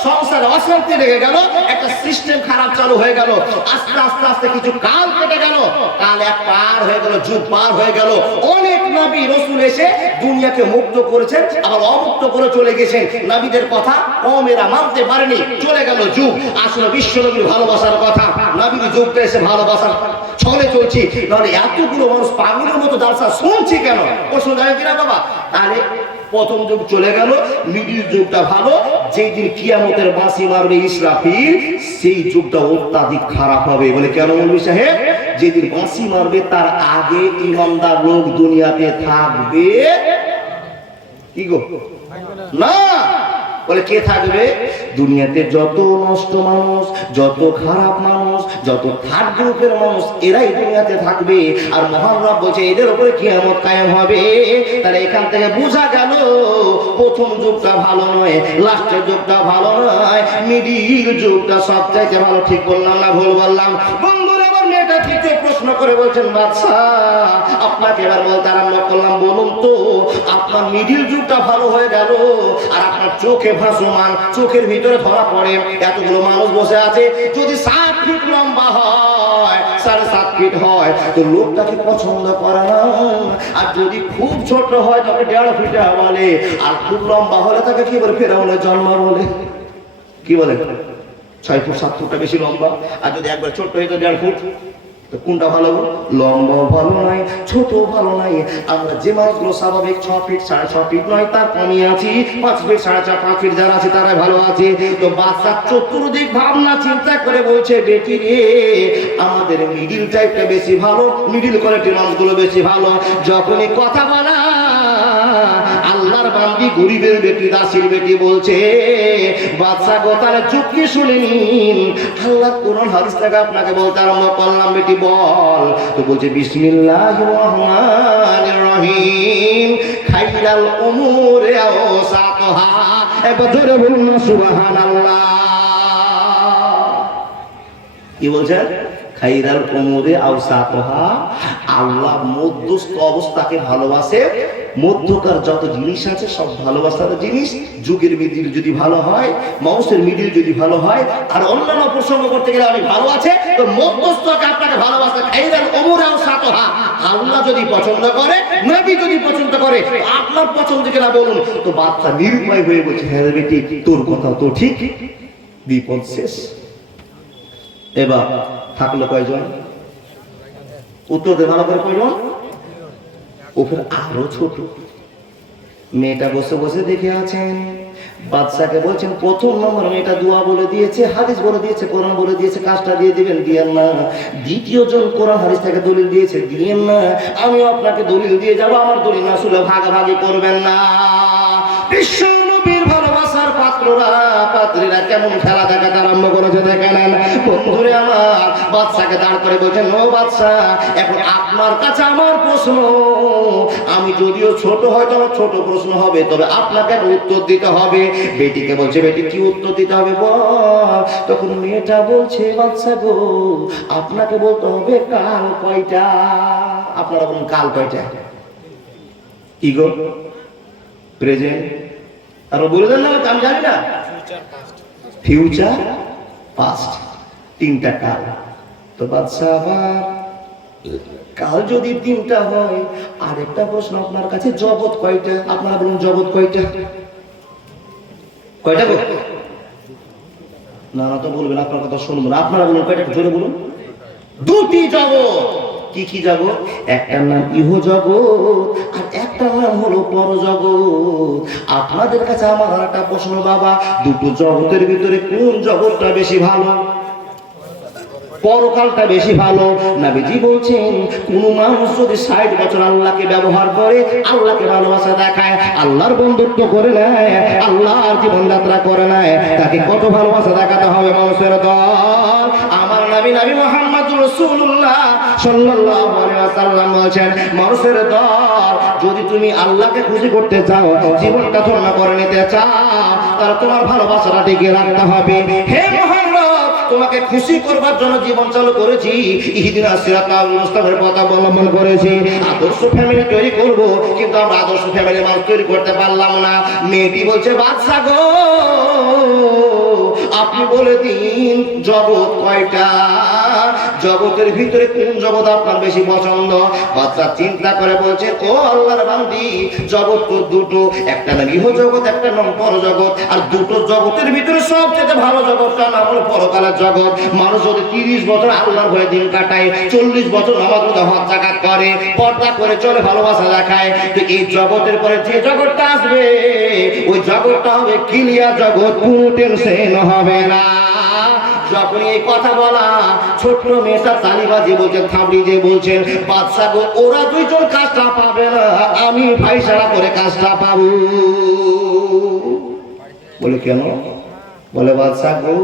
সংসারে অশান্তি লেগে গেল, একটা সিস্টেম খারাপ চালু হয়ে গেল। আস্তে আস্তে আস্তে কিছু কাল কেটে গেল, কাল এক পার হয়ে গেল, যুগ পার হয়ে গেল। অনেক নবী রাসূল এসে দুনিয়াকে মুক্ত করেছেন, আবার অমুক্ত করে চলে গেছেন। নবীদের কথা কওমেরা মানতে পারেনি, চলে গেল যুগ। আসলে বিশ্ব নবীর ভালোবাসার কথা, নবীর যুগটা এসে ভালোবাসার ছলে চলছি, নাহলে এতগুলো মানুষ পাগলের মতো জালসা শুনছি কেন? প্রশ্ন জানেন কিনা বাবা? তাহলে প্রথম যুগ চলে গেল, মিডিল যুগটা ভালো। যেই দিন কিয়ামতের বাঁশি মারবে ইসরাফিল, সেই যুগটা অত্যাধিক খারাপ হবে। বলে কেন মৌলভী সাহেব? যেদিন বাঁশি মারবে তার আগে ইমানদার লোক দুনিয়াতে থাকবে কি গো? না। বলে কে থাকবে? দুনিয়াতে যত নষ্ট মানুষ, যত খারাপ মানুষ, যত থার্ড গ্রুপের মানুষ, এরাই দুনিয়াতে থাকবে। আর মহান রব বলছে এদের উপরে কিয়ামত কায়েম হবে। তাহলে এখান থেকে বোঝা গেল প্রথম যুগটা ভালো নয়, লাস্টের যুগটা ভালো নয়, মিডিল যুগটা সবচাইতে ভালো। ঠিক বললাম না ভুল বললাম? বন্ধুরা, আমার মেয়েটা তৃতীয় প্রশ্ন করে বলছেন, বাদশা আপনাকে এবার বলতে আরম্ভ করলাম, বলুন তো আপনার মিডিল যুগটা ভালো হয়ে গেল, আর আপনার চোখে ভাসমান, চোখের ভিতরে ধরা পড়ে এতগুলো মানুষ বসে আছে, যদি 7 ফিট লম্বা হয়, 7.5 ফিট হয়, তো লোকটাকে পছন্দ করে না। আর যদি খুব ছোট হয় তাকে 1.5 ফিট বলে, আর খুব লম্বা হলে তাকে কি বলে? ফেরাউনের জন্ম বলে। কি বলে? 6 ফুট 7 ফুটটা বেশি লম্বা, আর যদি একবার ছোট হয়ে তো 1.5 ফুট। কোনটা ভালো? লম্বা ভালো নয়, ছোট ভালো নয়। আমরা যে মানুষগুলো স্বাভাবিক 6 ফিট 6.5 ফিট নয়, তার কমই আছি, 5 ফিট 4.5 5 ফিট যারা আছে তারাই ভালো আছে। তো বাচ্চা চতুর্দিক ভাবনা চিন্তা করে বলছে, বেটি রে আমাদের মিডিল টাইপটা বেশি ভালো, মিডিল কোয়ালিটির মানুষগুলো বেশি ভালো। যখনই কথা বলা আল্লাহর বান্দি, গরিবের বেটি, দাসীর বেটি বলছে, বাদশা গোতারে চুপকে শুনে নিন, আল্লাহ কোরআন হাদিস থেকে আপনাকে বলতে আরম্ভ করলাম, বেটি বল। তো বলছে বিসমিল্লাহির রহমানির রহিম, খাইরাল উমুরি আওসাতুহা। একবার জোরে বলুন না সুবহানাল্লাহ। কি বলছে? খাইরাল উমুরি আওসাতুহা। আল্লাহ মধ্যস্থ অবস্থাকে ভালোবাসে। মধ্যকার যত জিনিস আছে সব ভালোবাসার জিনিস। যুগের মিডিল যদি ভালো হয়, মানুষের মিডিল যদি ভালো হয়, আর অন্যান্য প্রসঙ্গ করতে গেলে অনেক ভালো আছে, তো মধ্যস্থকে আপনাকে ভালোবাসে। খাইরাল উমুরি আওসাতুহা। আল্লাহ যদি পছন্দ করে, নবী যদি পছন্দ করে, আপনার পছন্দ কিনা বলুন। তো বাচ্চা নিরুপায় হয়ে বলছে, হ্যাঁ বেটি তোর কথা তো ঠিক। বিপদ শেষ। এবার থাকলো কয়জন? উত্তর দে ভালো করে। কয়জন? ওপরে আরো ছোট। মেয়েটা বসে বসে দেখে আছেন, বাদশাকে বলছেন, প্রথম নম্বর মেয়েটা দোয়া বলে দিয়েছে, হাদিস বলে দিয়েছে, কোরআন বলে দিয়েছে, কাজটা দিয়ে দিবেন, দিয়েন না। দ্বিতীয় জন কোরআন হাদিস থেকে দলিল দিয়েছে, দিয়েন না। আমিও আপনাকে দলিল দিয়ে যাবো, আমার দলিল না শুনে ভাগাভাগি করবেন না। বিশ্ব নবীর ভালোবাসার পাত্ররা পাত্রীরা কেমন খেলা দেখাতে আরম্ভ করেছে দেখেন। বন্ধুরে আমার, বাদশাকে দাঁড় করে বলছেন, ও বাদশা, এখন আপনার কাছে আমার প্রশ্ন। আমি যদিও ছোট হয়তো আমার ছোট প্রশ্ন হবে, তবে আপনাকে উত্তর দিতে হবে। বেটিকে বলছে, বেটি কি উত্তর দিতে হবে বল। তখন মেয়েটা বলছে, বাদশা গো আপনাকে বলতে হবে কাল কয়টা। আপনারা বলুন কাল কয়টা? কি গো? প্রেজেন্ট। আর বলে দেন না, আমি জানি না। ফিউচার, পাস্ট, 3টা কাল। তো বাদশা আবার কাল যদি 3টা হয়, আরেকটা প্রশ্ন আপনার কাছে, জগৎ কয়টা? আপনারা বলুন জগৎ কয়টা? কয়টা গো? না না তো বলবেন, আপনার কথা শুনবো না। আপনারা বলুন কয়টা, জোরে বলুন। 2টি জগৎ। কি কি জগৎ? একটার নাম ইহ জগৎ, আর একটার নাম হলো পরজগৎ। আপনাদের কাছে আমার একটা প্রশ্ন বাবা, দুটো জগতের ভিতরে কোন জগৎটা বেশি ভালো? পরকালটা বেশি ভালো। নবীজি বলছেন, কোন মানুষ যদি 60 বছর আল্লাহকে ব্যবহার করে, আল্লাহকে ভালোবাসা দেখায়, আল্লাহর বন্ধুত্ব করে নেয়, আল্লাহর জীবনযাত্রা করে নেয়, তাকে কত ভালোবাসা দেখাতে হবে মানুষের দল। আমার নবী মুহাম্মদুর রাসূলুল্লাহ সাল্লাল্লাহু আলাইহি ওয়াসাল্লাম বলেছেন, মানুষের দল, যদি তুমি আল্লাহকে খুশি করতে চাও, জীবনটা ধন্য করে নিতে চাও, তাহলে তোমার ভালোবাসাটা টিকিয়ে রাখতে হবে। হে মহান রব, তোমাকে খুশি করবার জন্য জীবন চালু করেছি, ইহদিনাস সিরাতাল মুস্তাকিমের পথ অবলম্বন করেছি। আদর্শ ফ্যামিলি তৈরি করব, কিন্তু আমরা আদর্শ ফ্যামিলি মানুষ তৈরি করতে পারলাম না। মেয়েটি বলছে, বাদশা গো আপনি বলে দিন জগৎ কয়টা, জগতের ভিতরে কোন জগৎ আপনার বেশি পছন্দ? বাচ্চা চিন্তা করে বলছে, ও আল্লাহর বান্দি, জগৎ তো দুটো, একটা নাম ইহ জগৎ, একটা নাম পরজগৎ। আর দুটো জগতের ভিতরে সবচেয়ে ভালো জগৎটা নাম হলো পরকালের জগৎ। মানুষ যদি 30 বছর আল্লাহর ভয়ে দিন কাটায়, 40 বছর নামাজ রোজা হজ যাকাত করে, পর্দা করে চলে, ভালোবাসা দেখায়, তো এই জগতের পরে যে জগৎটা আসবে ওই জগৎটা হবে ক্লিয়ার জগৎ, কোনো টেনশন হবে না। যখন এই কথা বলা, ছোট্ট মেয়েটা তালিবাজি বলছেন, থাবড়ি দিয়ে বলছেন, বাদশা গো, ওরা দুইজন কাজটা পাবে না, আমি ফাইসালা করে কাজটা পাবো। বলে কেন? বলে বাদশা গো,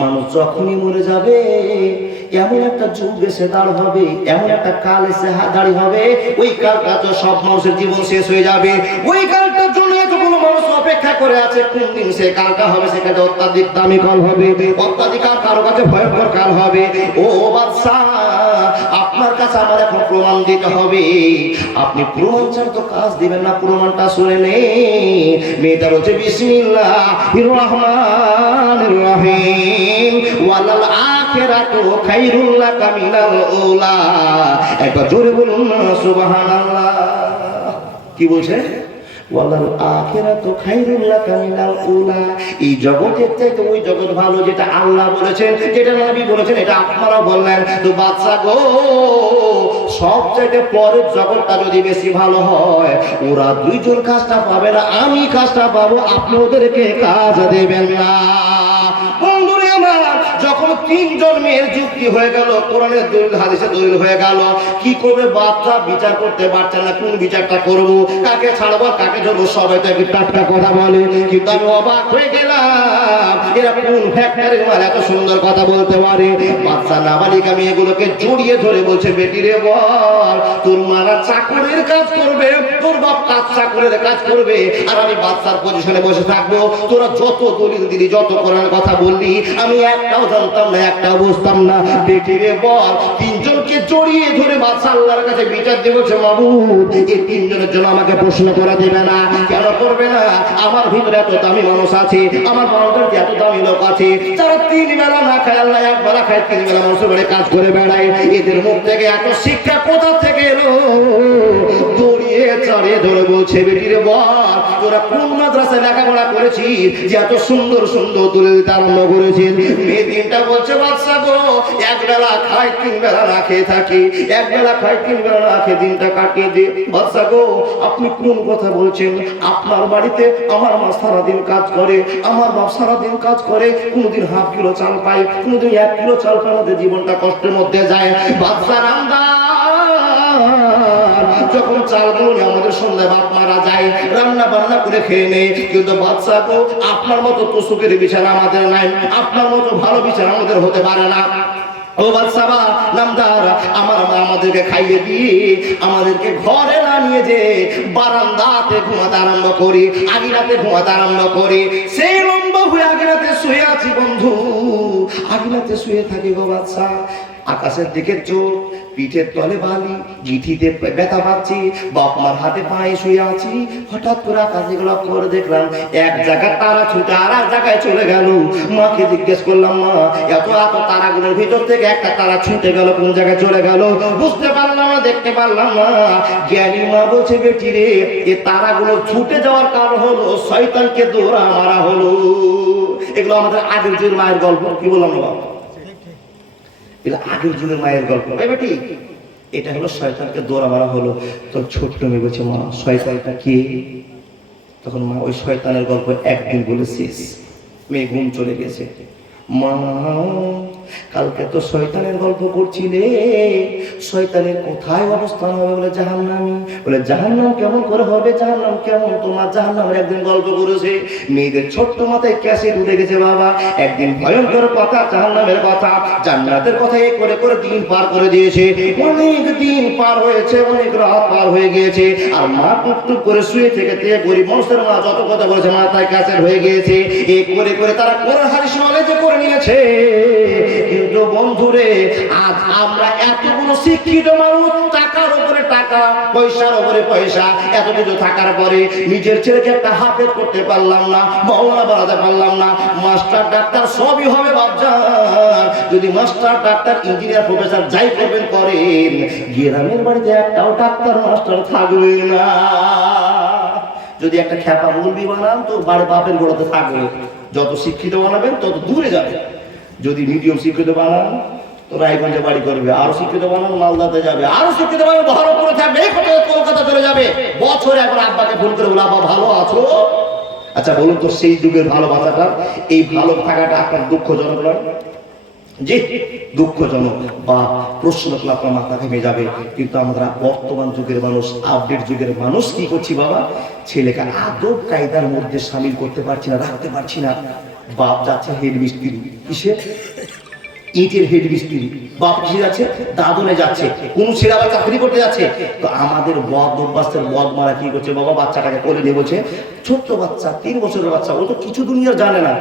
মানুষ যখনই মরে যাবে এমন একটা যুগ এসে দাঁড় হবে, এমন একটা কাল এসে দাঁড়ি হবে, ওই কালটা তো সব মানুষের জীবন শেষ হয়ে যাবে। ওই কালটার জন্য এতগুলো মানুষ অপেক্ষা করে আছে, কোন দিন সে কালটা হবে, সেখানে অত্যাধিক দামি কাল হবে, অত্যাধিক আর কারো কাছে ভয়ঙ্কর কাল হবে। ও বাদশা, আপনার কাছে আমার এখন প্রমাণ দিতে হবে। আপনি প্রমাণ চান তো কাজ দিবেন না, প্রমাণটা শুনে নে। মেয়েটা বলছে, বিসমিল্লাহির রহমানির রহিম, ওয়ালাল আখিরাতু খায়রুল লাকা মিনাল উলা। একবার জোরে বলুন না সুবহানাল্লাহ। কি বলছে? ওয়ালাল আখিরাতু খায়রুল লাকা মিনাল উলা। এই জগতের চাইতে ওই জগৎ ভালো, যেটা আল্লাহ বলেছেন, যেটা নবী বলেছেন, এটা আপনারা বললেন। তো বাদশা গো, সব চাইতে পরের জগৎটা যদি বেশি ভালো হয়, ওরা দুইজন কাজটা পাবে না, আমি কাজটা পাবো, আপনি ওদেরকে কাজ দেবেন না। বন্ধুরে আমার, যখন 3 জন মেয়ের যুক্তি হয়ে গেল, কোরআনের দলিল হাদিসের দলিল হয়ে গেল, কি করবে বাচ্চা বিচার করতে পারছে না, কোন বিচারটা করব, কাকে ছাড়বো, কাকে ধরবো, সবাই তো একটু টাটকা কথা বলে। কিন্তু আমি অবাক হয়ে গেলাম, এরা কোন ফ্যাক্টরির মাল এত সুন্দর কথা বলতে পারে। বাচ্চা নাবালিকা মেয়েগুলোকে জড়িয়ে ধরে বলছে, বেটি রে বল, তোর মারা চাকরের কাজ করবে, তোর বাপ কাজ চাকরের কাজ করবে, আর আমি বাচ্চার পজিশনে বসে থাকবো। তোরা যত দলিল দিলি, যত কোরআনের কথা বললি, আমি একটাও জানতাম না, একটাও বুঝতাম না। বেটি রে বল, 3 জনকে জড়িয়ে ধরে বাদশা আল্লাহর কাছে বিচার দিয়ে বলছে, মাবুদ, এই 3 জনের জন্য আমাকে প্রশ্ন করা দেবে না। কেন করবে না? আমার ভিতরে এত দামি মানুষ আছে, আমার বাউন্ডারিতে এত দামি লোক আছে, যারা 3 বেলা না খায়, আল্লাহ 1 বেলা খায়, 3 বেলা মানুষের বাড়ি কাজ করে বেড়ায়। এদের মুখ থেকে এত শিক্ষা কোথা থেকে এলো? দড়িয়ে চড়িয়ে ধরে বলছে, বেটি রে বল, তোরা কোন মাদ্রাসায় লেখাপড়া করেছিস যে এত সুন্দর সুন্দর দলিল দিতে আরম্ভ করেছিস? মেয়ে 3টা বলছে, বাদশা গো, 1 বেলা খাই, 3 বেলা না খেয়ে থাকি, 1 বেলা খাই, 3 বেলা না খেয়ে দিনটা কাটিয়ে দিই। বাদশা গো, আপনি কোন কথা বলছেন? আপনার বাড়িতে আমার মা সারাদিন কাজ করে, আমার বাপ সারাদিন কাজ করে, কোনদিন 1/2 কিলো চাল পায়, কোনদিন 1 কিলো চাল পায়, আমাদের জীবনটা কষ্টের মধ্যে যায়। বাদশা যখন চালগুলো নিয়ে আমাদের সন্ধ্যায় বাপ মারা যায়, রান্না বান্না করে খেয়ে নেই, কিন্তু বাদশা গো, আপনার মতো তো সুখের বিছানা আমাদের নাই, আপনার মতো ভালো বিছানা আমাদের হতে পারে না। ও বাদশা নামদার, আমার মা আমাদেরকে খাইয়ে দিয়ে আমাদেরকে ঘরে না নিয়ে যে বারান্দাতে ঘুমাতে আরম্ভ করি, আগিরাতে ঘুমাতে আরম্ভ করি। সেই লম্বা হয়ে আগিরাতে শুয়ে আছি বন্ধু, আগিরাতে শুয়ে থাকি গো বাদশা। আকাশের দিকে চোখ, পিঠের তলে বালি, গিঠিতে ব্যথা পাচ্ছি, বাপ মার হাতে পায়ে শুয়ে আছি। হঠাৎ করে আকাশে লক্ষ্য করে দেখলাম এক জায়গায় তারা ছুটে আর এক জায়গায় চলে গেল। মাকে জিজ্ঞেস করলাম, মা, এত এত তারাগুলোর ভিতর থেকে একটা তারা ছুটে গেল, কোন জায়গায় চলে গেল? বুঝতে পারলাম না, দেখতে পারলাম না। জ্ঞানী মা বলছে, বেটি রে, এ তারাগুলো ছুটে যাওয়ার কারণ হলো শয়তানকে দৌড়া মারা হলো। এগুলো আমাদের আগের যুগের মায়ের গল্প। কি বললাম না বাবা? এটা আগের যুগের মায়ের গল্প। বেটি, এটা হলো শয়তানকে দৌড়া মারা হলো। তো ছোট্ট মেয়ে বলছে, মা, শয়তানটা কে? তখন মা ওই শয়তানের গল্প একদিন বলে শেষ। মেয়ে ঘুম চলে গেছে। মা, কালকে তো শয়তানের গল্প করছিলে, শয়তানের কোথায় অবস্থান হবে? বলে জাহান্নামী। বলে জাহান্নাম কেমন করে হবে? জাহান্নাম কেমন? তোমার জাহান্নামের একদিন গল্প করেছে। মেয়েদের ছোট্ট মাথায় ক্যাসেট উঠে গেছে বাবা। একদিন ভয়ঙ্কর কথা, জাহান্নামের কথা, জান্নাতের কথা এ করে করে দিন পার করে দিয়েছে। অনেক দিন পার হয়েছে, অনেক রাত পার হয়ে গিয়েছে। আর মা টুকটুক করে শুয়ে থেকে গরিব মানুষের মা যত কথা বলেছে মাথায় ক্যাসেট হয়ে গিয়েছে। এ করে করে তারা কোরআন হাদিস নলেজ করে নিয়েছে। কিন্তু বন্ধুরে, আজ আমরা এতগুলো শিক্ষিত মানুষ, টাকার উপরে টাকা টাকা, পয়সার উপরে পয়সা, এত কিছু থাকার পরে নিজের ছেলেকে একটা হাফেজ করতে পারলাম না, মাওলানা বানাতে পারলাম না। মাস্টার ডাক্তার সবই হবে বাপজান, যদি মাস্টার ডাক্তার ইঞ্জিনিয়ার প্রফেসর যাই করবেন করেন, গ্রামের বাড়িতে একটাও ডাক্তার মাস্টার থাকবে না। যদি একটা খ্যাপা মুলবি বানান তো বাড়ি বাপের গোড়াতে থাকবে, যত শিক্ষিত বানাবেন তত দূরে যাবে। যদি মিডিয়াম শিক্ষিত বানান তো রায়গঞ্জে বাড়ি করবে, আরো শিক্ষিত বানান মালদাতে যাবে, আরো শিক্ষিত বানান বহরমপুরে থাকবে, কলকাতা চলে যাবে। বছরে একবার আব্বাকে ফোন করে বলে, আব্বা ভালো আছো? আচ্ছা বলুন তো, সেই যুগের ভালোবাসাটা, এই ভালো থাকাটা আপনার দুঃখজনক নয়? জি দুঃখজনক বা প্রশ্ন আপনার মাথা ঘেমে যাবে। কিন্তু আমরা বর্তমান যুগের মানুষ, আপডেট যুগের মানুষ কি করছি বাবা, ছেলেকে আদব কায়দার মধ্যে সামিল করতে পারছি না, রাখতে পারছি না। বাপ যাচ্ছে হেড মিস্ত্রি, কিসে? ইটের হেড মিস্ত্রি। বাপ কিসে যাচ্ছে? দাদনে যাচ্ছে। কোন ছেলে আবার চাকরি করতে যাচ্ছে। তো আমাদের বদ অভ্যাসের বদ মারা কি করছে বাবা, বাচ্চাটাকে কোলে নিয়ে বলছে, ছোট্ট বাচ্চা 3 বছরের বাচ্চা, ও তো কিছু দুনিয়ার জানে না,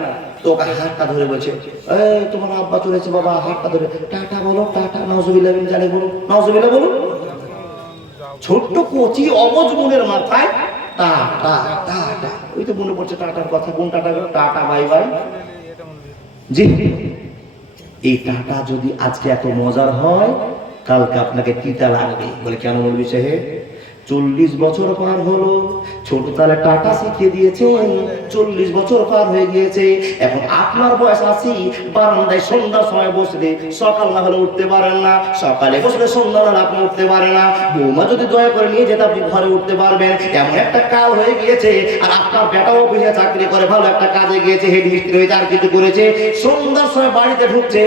তো ওকে হাতটা ধরে বলছে, এই তোমার আব্বা চলেছে বাবা, হাতটা ধরে টাটা বলো, টাটা, নাউজুবিল্লাহ জানে বলো, নাউজুবিল্লাহ বলো। ছোট্ট কচি অবজ মনের মাথায় টাটা টাটা, ওই তো মনে পড়ছে টাটার কথা। কোন টাটা? Tata bye bye. জি, এই টাটা যদি আজকে এত মজার হয়, কালকে আপনাকে তিতা লাগবে। বলে কেন বলবি সাহেব? 40 বছর পার হলো, ছোট তালে টাকা শিখিয়ে দিয়েছেন, 40 বছর পার হয়ে গিয়েছে, এখন আপনার বয়স 80, বারান্দায় সন্ধ্যার সময় বসলে সকাল না হলে উঠতে পারেন না, সকালে বসলে সন্ধ্যা না হলে আপনি উঠতে পারেন না, বৌমা যদি দয়া করে নিয়ে যেতে আপনি ঘরে উঠতে পারবেন, এমন একটা কাল হয়ে গিয়েছে। আর আপনার বেটাও অফিসে চাকরি করে, ভালো একটা কাজে গিয়েছে, হেড মিস্ত্রি হয়েছে, আর কিছু করেছে, সন্ধ্যার সময় বাড়িতে ঢুকছে,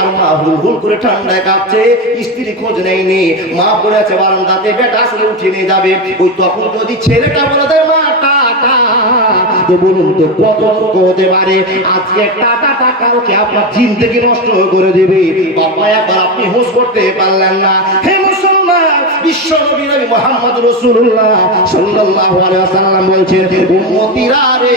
আর মা হুল হুল করে ঠান্ডায় কাঁপছে, স্ত্রী খোঁজ নেয়নি, মা পড়ে আছে বারান্দাতে, বেটা আসলে উঠে নিয়ে যাবে। ওই তখন যদি ছেলেটা বলে দেয় মা টাটা, তো বলুন তো কত হতে পারে? আজকে টাকাটা কালকে আপনার জিন্দেগি নষ্ট করে দেবে। বাবা একবার আপনি হোশ করতে পারলেন না। হে মুসলমান, বিশ্ব নবী মুহাম্মদ রাসূলুল্লাহ সাল্লাল্লাহু আলাইহি ওয়াসাল্লাম বলছেন, উম্মতিরা রে